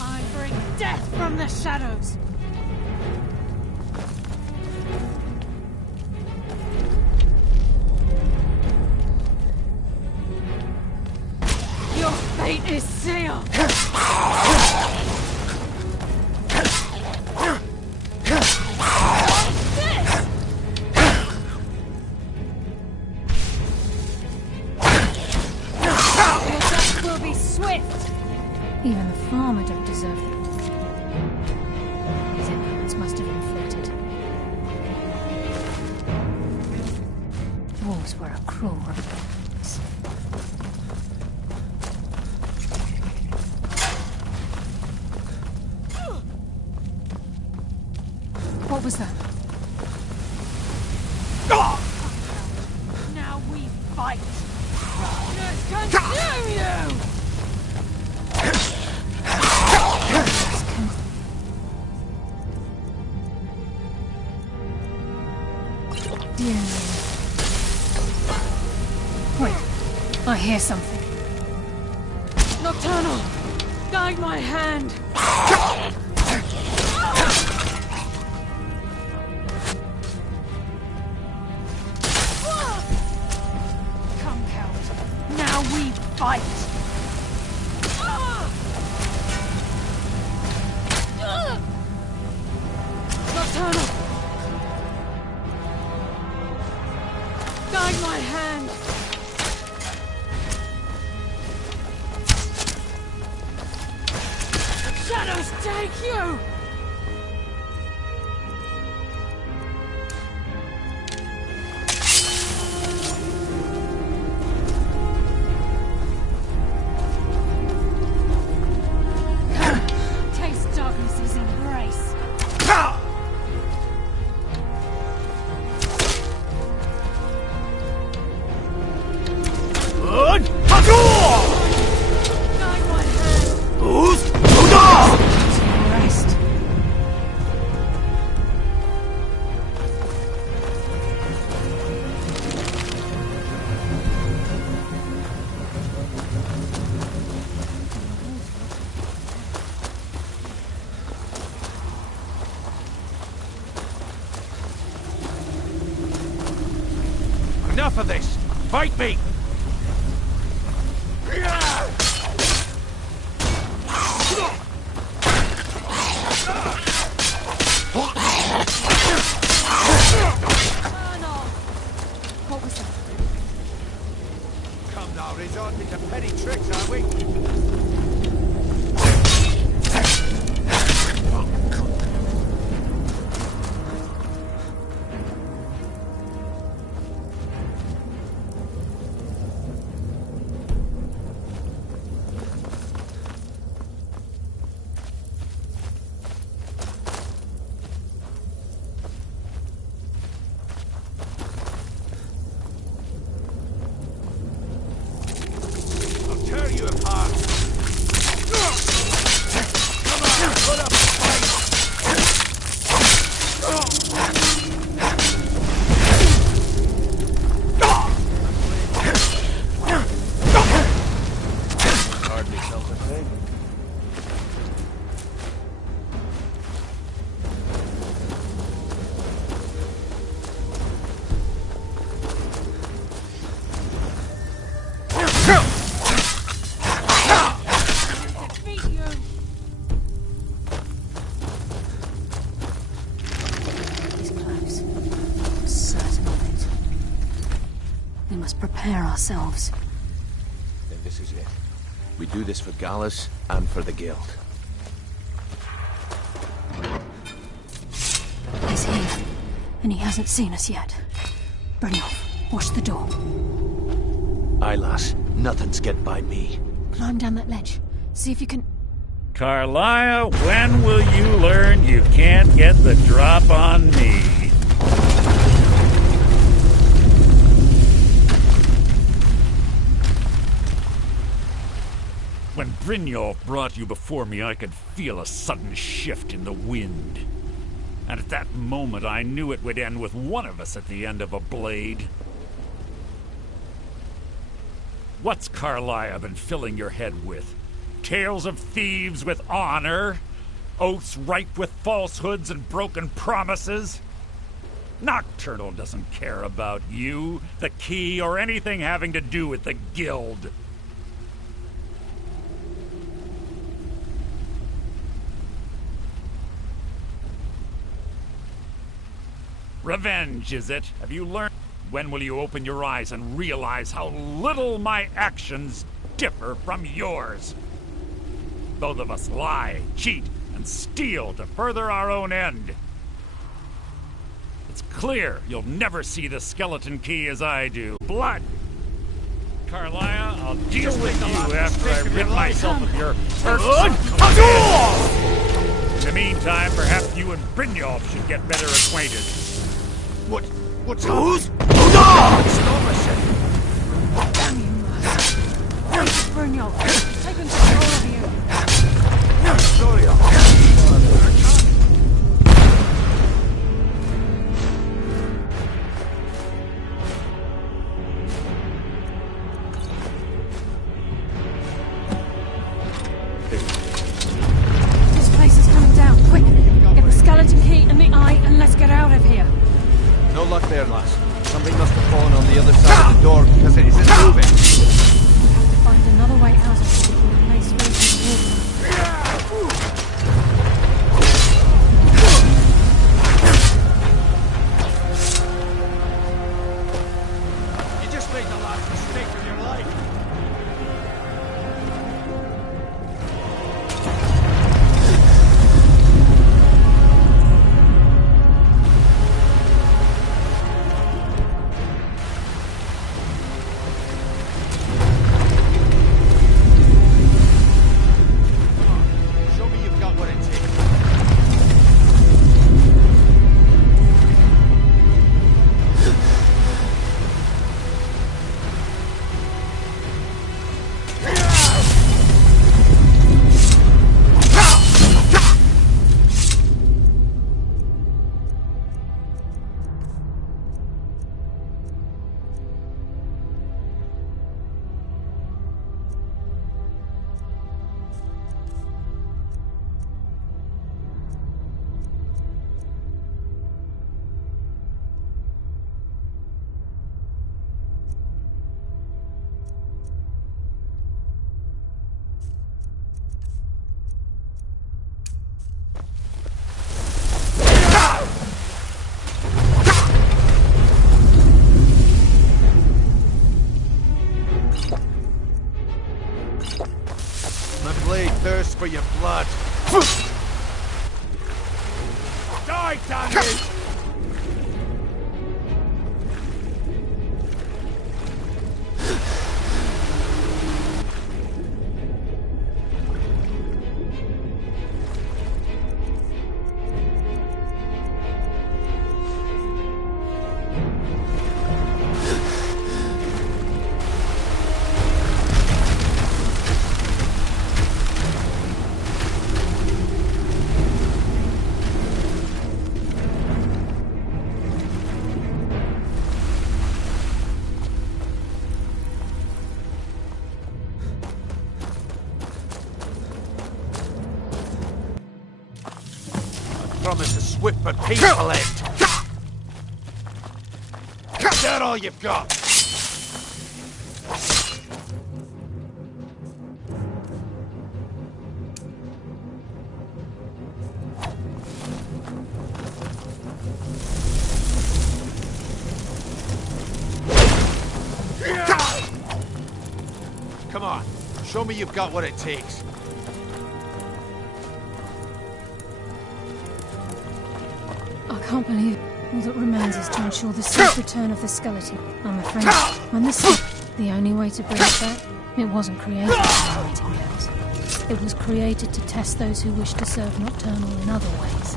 I bring death from the shadows. Your fate is sealed. Your death will be swift. Even the farmer don't deserve it. These implements must have inflicted. Wolves were a cruel race. What was that? Now we fight. Darkness consume you. Dear me. Wait, I hear something. Nocturnal, guide my hand. Come, coward. Now we fight. shadows take you! Taste darkness's embrace. Rest. Enough of this! Fight me! What was that? Come now, resort me to petty tricks, are we? Tear you apart! Come on, put up a fight! Hardly sells a thing. These clothes. I'm certain of it. We must prepare ourselves. Then this is it. We do this for Gallus and for the Guild. He's here, and he hasn't seen us yet. Brynjolf, watch the door. Aye, lass. Nothing's get by me. Climb down that ledge. See if you can... Carlia, when will you learn you can't get the drop on me? When Brynjolf brought you before me, I could feel a sudden shift in the wind. And at that moment, I knew it would end with one of us at the end of a blade. What's Carlia been filling your head with? Tales of thieves with honor? Oaths ripe with falsehoods and broken promises? Nocturnal doesn't care about you, the key, or anything having to do with the Guild. Revenge, is it? Have you learned? When will you open your eyes and realize how little my actions differ from yours? Both of us lie, cheat, and steal to further our own end. It's clear you'll never see the skeleton key as I do. Blood! Carlia, I'll deal with you after I rid myself of your In the meantime, perhaps you and Brynjolf should get better acquainted. What's who's? Damn you, Master. Where's Brynjolf? Taking control of you. This place is coming down. Quick! Get the skeleton key and the eye and let's get out of here. No luck there, lass. Something must have fallen on the other side of the door because it isn't moving. We have to find another way out of here. blade thirsts for your blood. Die, damn you! Promise a swift but painful end. Is that all you've got? Come on, show me you've got what it takes. I can't believe all that remains is to ensure the safe return of the skeleton. I'm afraid when the only way to bring it back, it wasn't created for the nightingales. It was created to test those who wish to serve Nocturnal in other ways.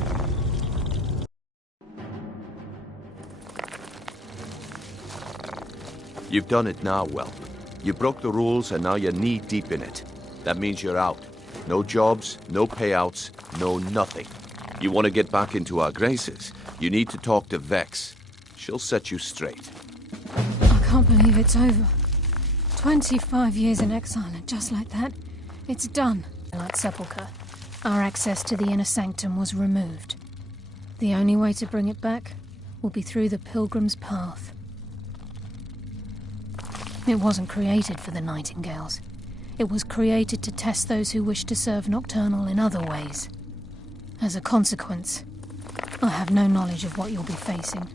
You've done it now, Whelp. You broke the rules and now you're knee-deep in it. That means you're out. No jobs, no payouts, no nothing. You want to get back into our graces, you need to talk to Vex. She'll set you straight. I can't believe it's over. 25 years in exile, and just like that, it's done. Like Sepulchre, our access to the inner sanctum was removed. The only way to bring it back will be through the Pilgrim's Path. It wasn't created for the Nightingales. It was created to test those who wish to serve Nocturnal in other ways. As a consequence, I have no knowledge of what you'll be facing.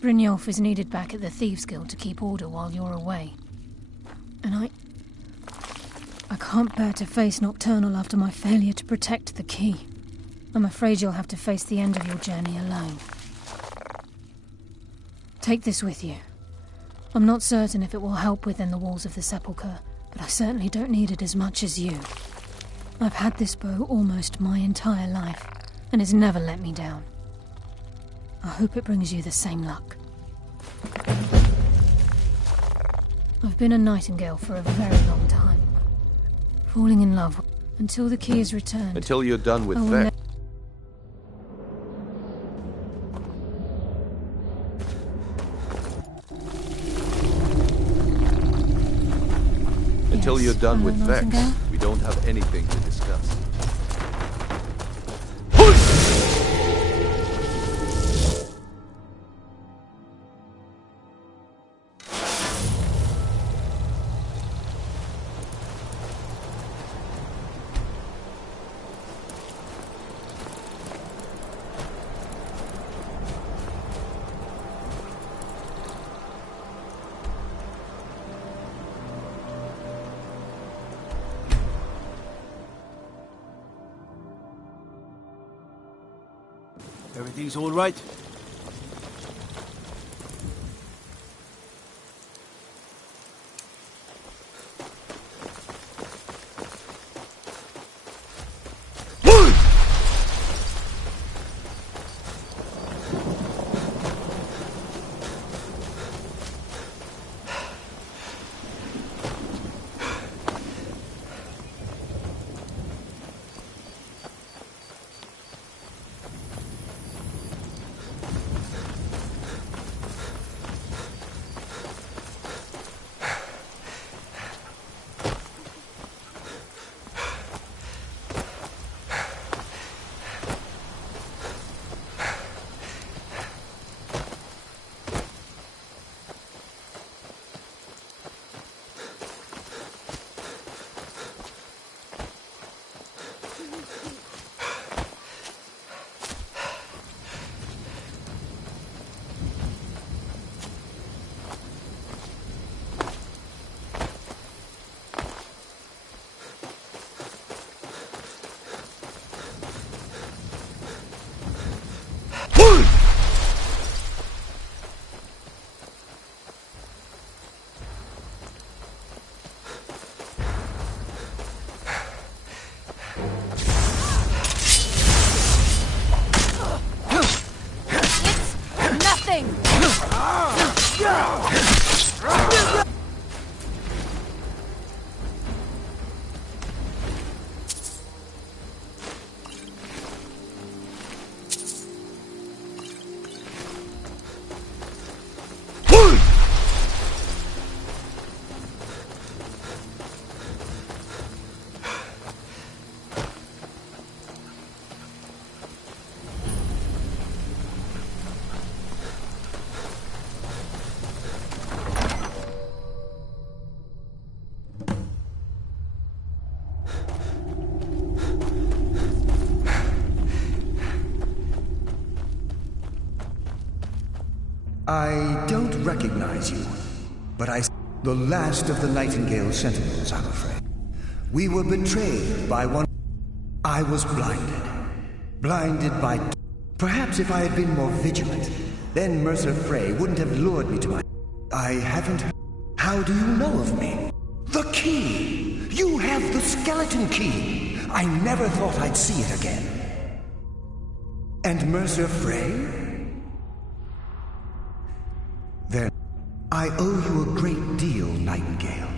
Brynjolf is needed back at the Thieves Guild to keep order while you're away. And I can't bear to face Nocturnal after my failure to protect the key. I'm afraid you'll have to face the end of your journey alone. Take this with you. I'm not certain if it will help within the walls of the Sepulchre, but I certainly don't need it as much as you. I've had this bow almost my entire life, and it's never let me down. I hope it brings you the same luck. I've been a nightingale for a very long time. Falling in love until the key is returned. Until you're done with Vex. Until you're done with Vex, we don't have anything to discuss. Everything's all right? I don't recognize you, but the last of the Nightingale Sentinels, I'm afraid. We were betrayed by one. I was blinded. Blinded by... Perhaps if I had been more vigilant, then Mercer Frey wouldn't have lured me to my... I haven't... How do you know of me? The key! You have the skeleton key! I never thought I'd see it again. And Mercer Frey? Then, I owe you a great deal, Nightingale.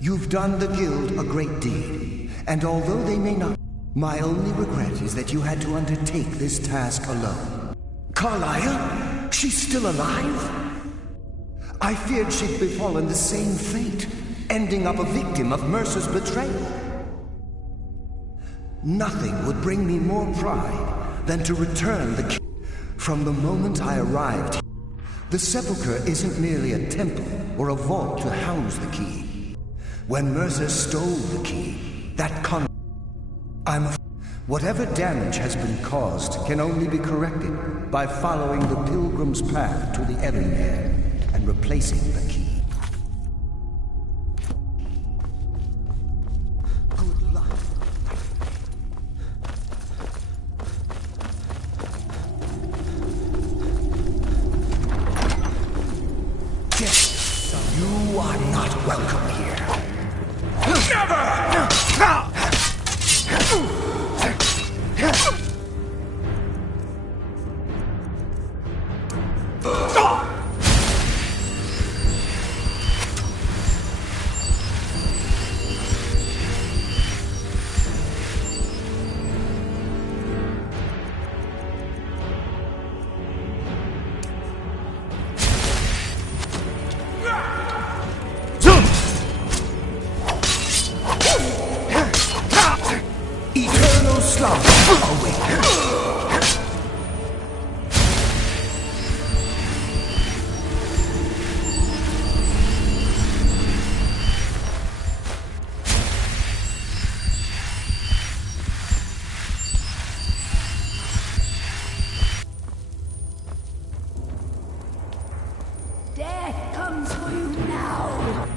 You've done the Guild a great deed, and although they may not... My only regret is that you had to undertake this task alone. Carlia? She's still alive? I feared she'd befallen the same fate, ending up a victim of Mercer's betrayal. Nothing would bring me more pride than to return the key. From the moment I arrived here, the Sepulchre isn't merely a temple or a vault to house the key. When Mercer stole the key, whatever damage has been caused can only be corrected by following the pilgrim's path to the Everywhere and replacing the key. Good luck. Yes, you are not welcome here. Never! Eternal slaughter awaits. Death comes for you now.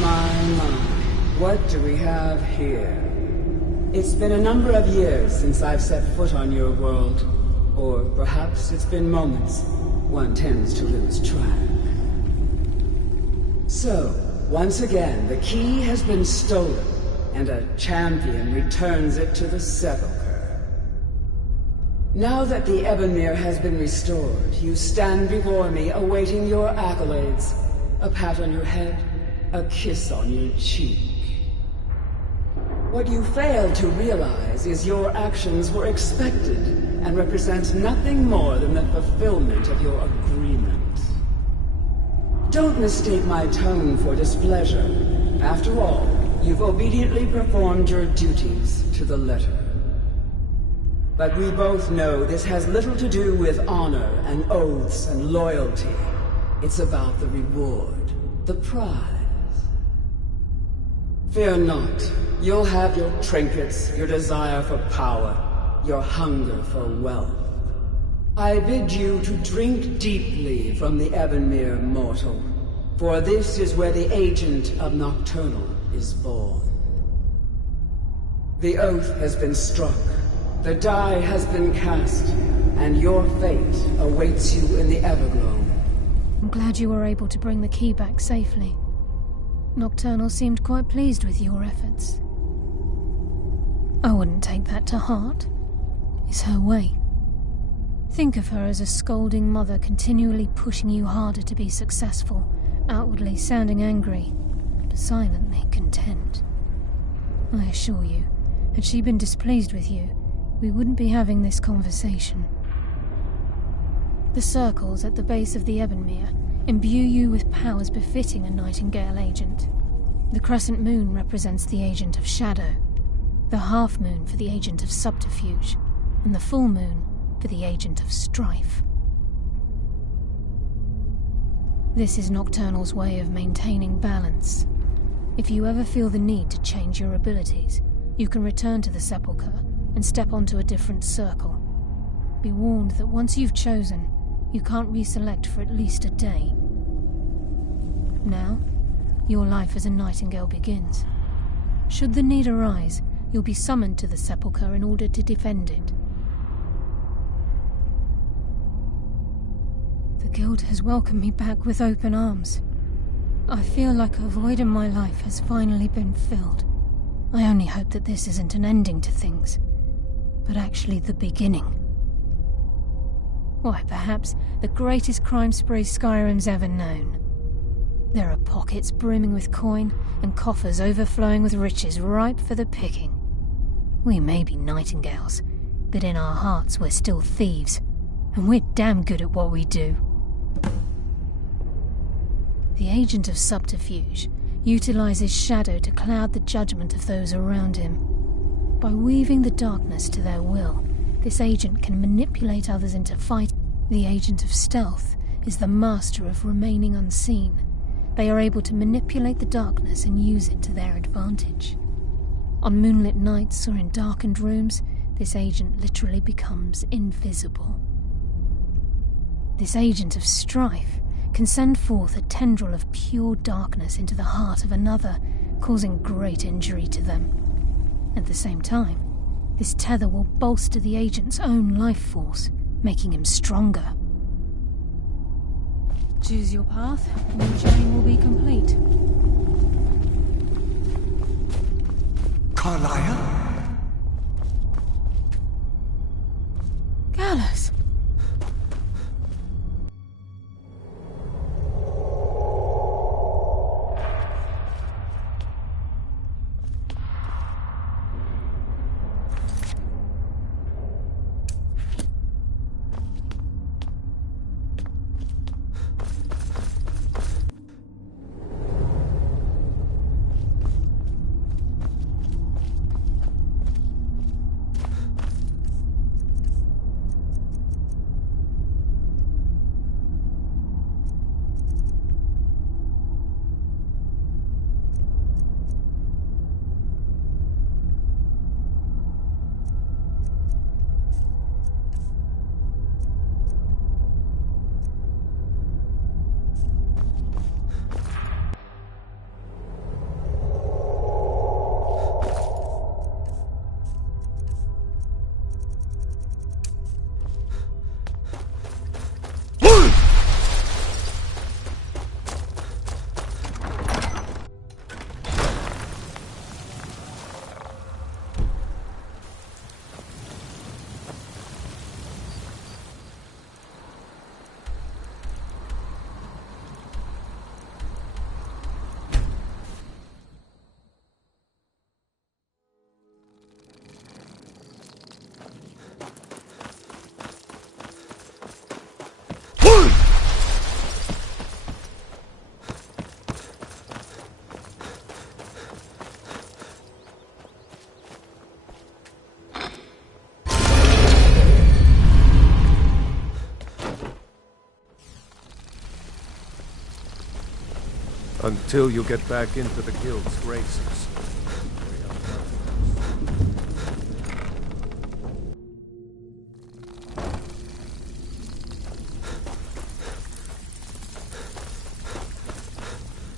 My. What do we have here? It's been a number of years since I've set foot on your world. Or perhaps it's been moments. One tends to lose track. So, once again, the key has been stolen, and a champion returns it to the sepulchre. Now that the Ebonmere has been restored, you stand before me awaiting your accolades. A pat on your head, a kiss on your cheek. What you fail to realize is your actions were expected and represent nothing more than the fulfillment of your agreement. Don't mistake my tone for displeasure. After all, you've obediently performed your duties to the letter. But we both know this has little to do with honor and oaths and loyalty. It's about the reward, the prize. Fear not. You'll have your trinkets, your desire for power, your hunger for wealth. I bid you to drink deeply from the Ebonmere mortal, for this is where the agent of Nocturnal is born. The oath has been struck, the die has been cast, and your fate awaits you in the Everglow. I'm glad you were able to bring the key back safely. Nocturnal seemed quite pleased with your efforts. I wouldn't take that to heart. It's her way. Think of her as a scolding mother continually pushing you harder to be successful, outwardly sounding angry, but silently content. I assure you, had she been displeased with you, we wouldn't be having this conversation. The circles at the base of the Ebonmere imbue you with powers befitting a Nightingale agent. The crescent moon represents the agent of shadow, the half moon for the agent of subterfuge, and the full moon for the agent of strife. This is Nocturnal's way of maintaining balance. If you ever feel the need to change your abilities, you can return to the Sepulchre and step onto a different circle. Be warned that once you've chosen, you can't reselect for at least a day. Now, your life as a Nightingale begins. Should the need arise, you'll be summoned to the Sepulchre in order to defend it. The Guild has welcomed me back with open arms. I feel like a void in my life has finally been filled. I only hope that this isn't an ending to things, but actually the beginning. Why, perhaps the greatest crime spree Skyrim's ever known. There are pockets brimming with coin and coffers overflowing with riches ripe for the picking. We may be Nightingales, but in our hearts we're still thieves, and we're damn good at what we do. The agent of subterfuge utilizes shadow to cloud the judgment of those around him. By weaving the darkness to their will, this agent can manipulate others into fight. The agent of stealth is the master of remaining unseen. They are able to manipulate the darkness and use it to their advantage. On moonlit nights or in darkened rooms, this agent literally becomes invisible. This agent of strife can send forth a tendril of pure darkness into the heart of another, causing great injury to them. At the same time, this tether will bolster the agent's own life force, making him stronger. Choose your path, and your journey will be complete. Carlia? Gallus! Until you get back into the guild's graces.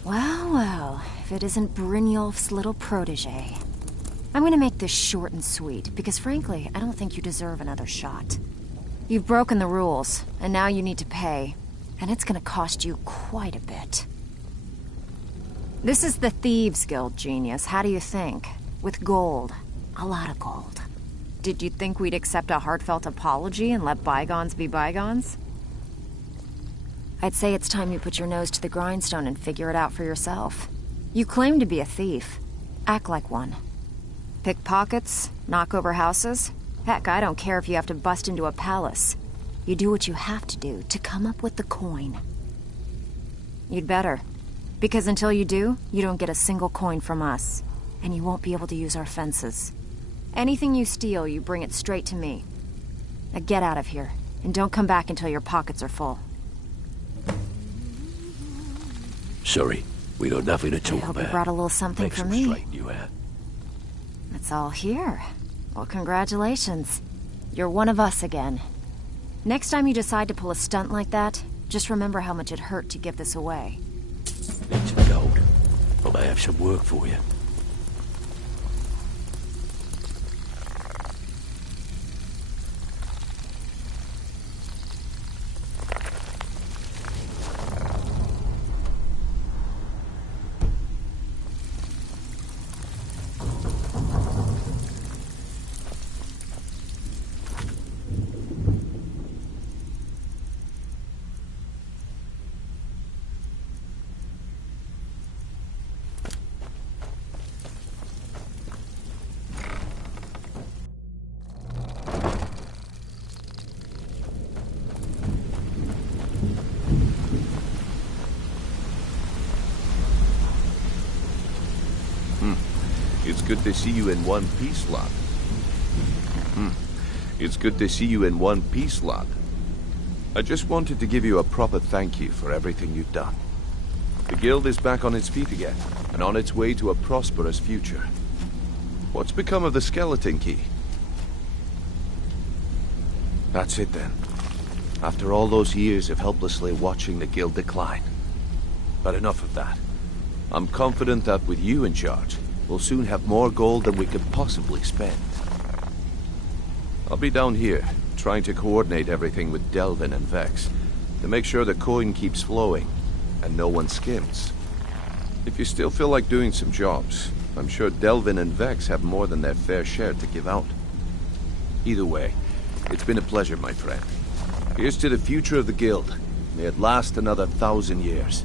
Well, well, if it isn't Brynjolf's little protege. I'm gonna make this short and sweet, because frankly, I don't think you deserve another shot. You've broken the rules, and now you need to pay. And it's gonna cost you quite a bit. This is the Thieves Guild, genius. How do you think? With gold. A lot of gold. Did you think we'd accept a heartfelt apology and let bygones be bygones? I'd say it's time you put your nose to the grindstone and figure it out for yourself. You claim to be a thief. Act like one. Pick pockets, knock over houses. Heck, I don't care if you have to bust into a palace. You do what you have to do to come up with the coin. You'd better. Because until you do, you don't get a single coin from us. And you won't be able to use our fences. Anything you steal, you bring it straight to me. Now get out of here, and don't come back until your pockets are full. Sorry, we got nothing to talk I hope about. you brought a little something Thanks for for me. straightening you out. It's all here. Well, congratulations. You're one of us again. Next time you decide to pull a stunt like that, just remember how much it hurt to give this away. Need some gold. I may have some work for you. It's good to see you in one piece, lad. It's good to see you in one piece, lad. I just wanted to give you a proper thank you for everything you've done. The guild is back on its feet again, and on its way to a prosperous future. What's become of the skeleton key? That's it then. After all those years of helplessly watching the guild decline. But enough of that. I'm confident that with you in charge, we'll soon have more gold than we could possibly spend. I'll be down here, trying to coordinate everything with Delvin and Vex, to make sure the coin keeps flowing, and no one skims. If you still feel like doing some jobs, I'm sure Delvin and Vex have more than their fair share to give out. Either way, it's been a pleasure, my friend. Here's to the future of the guild. May it last another 1,000 years.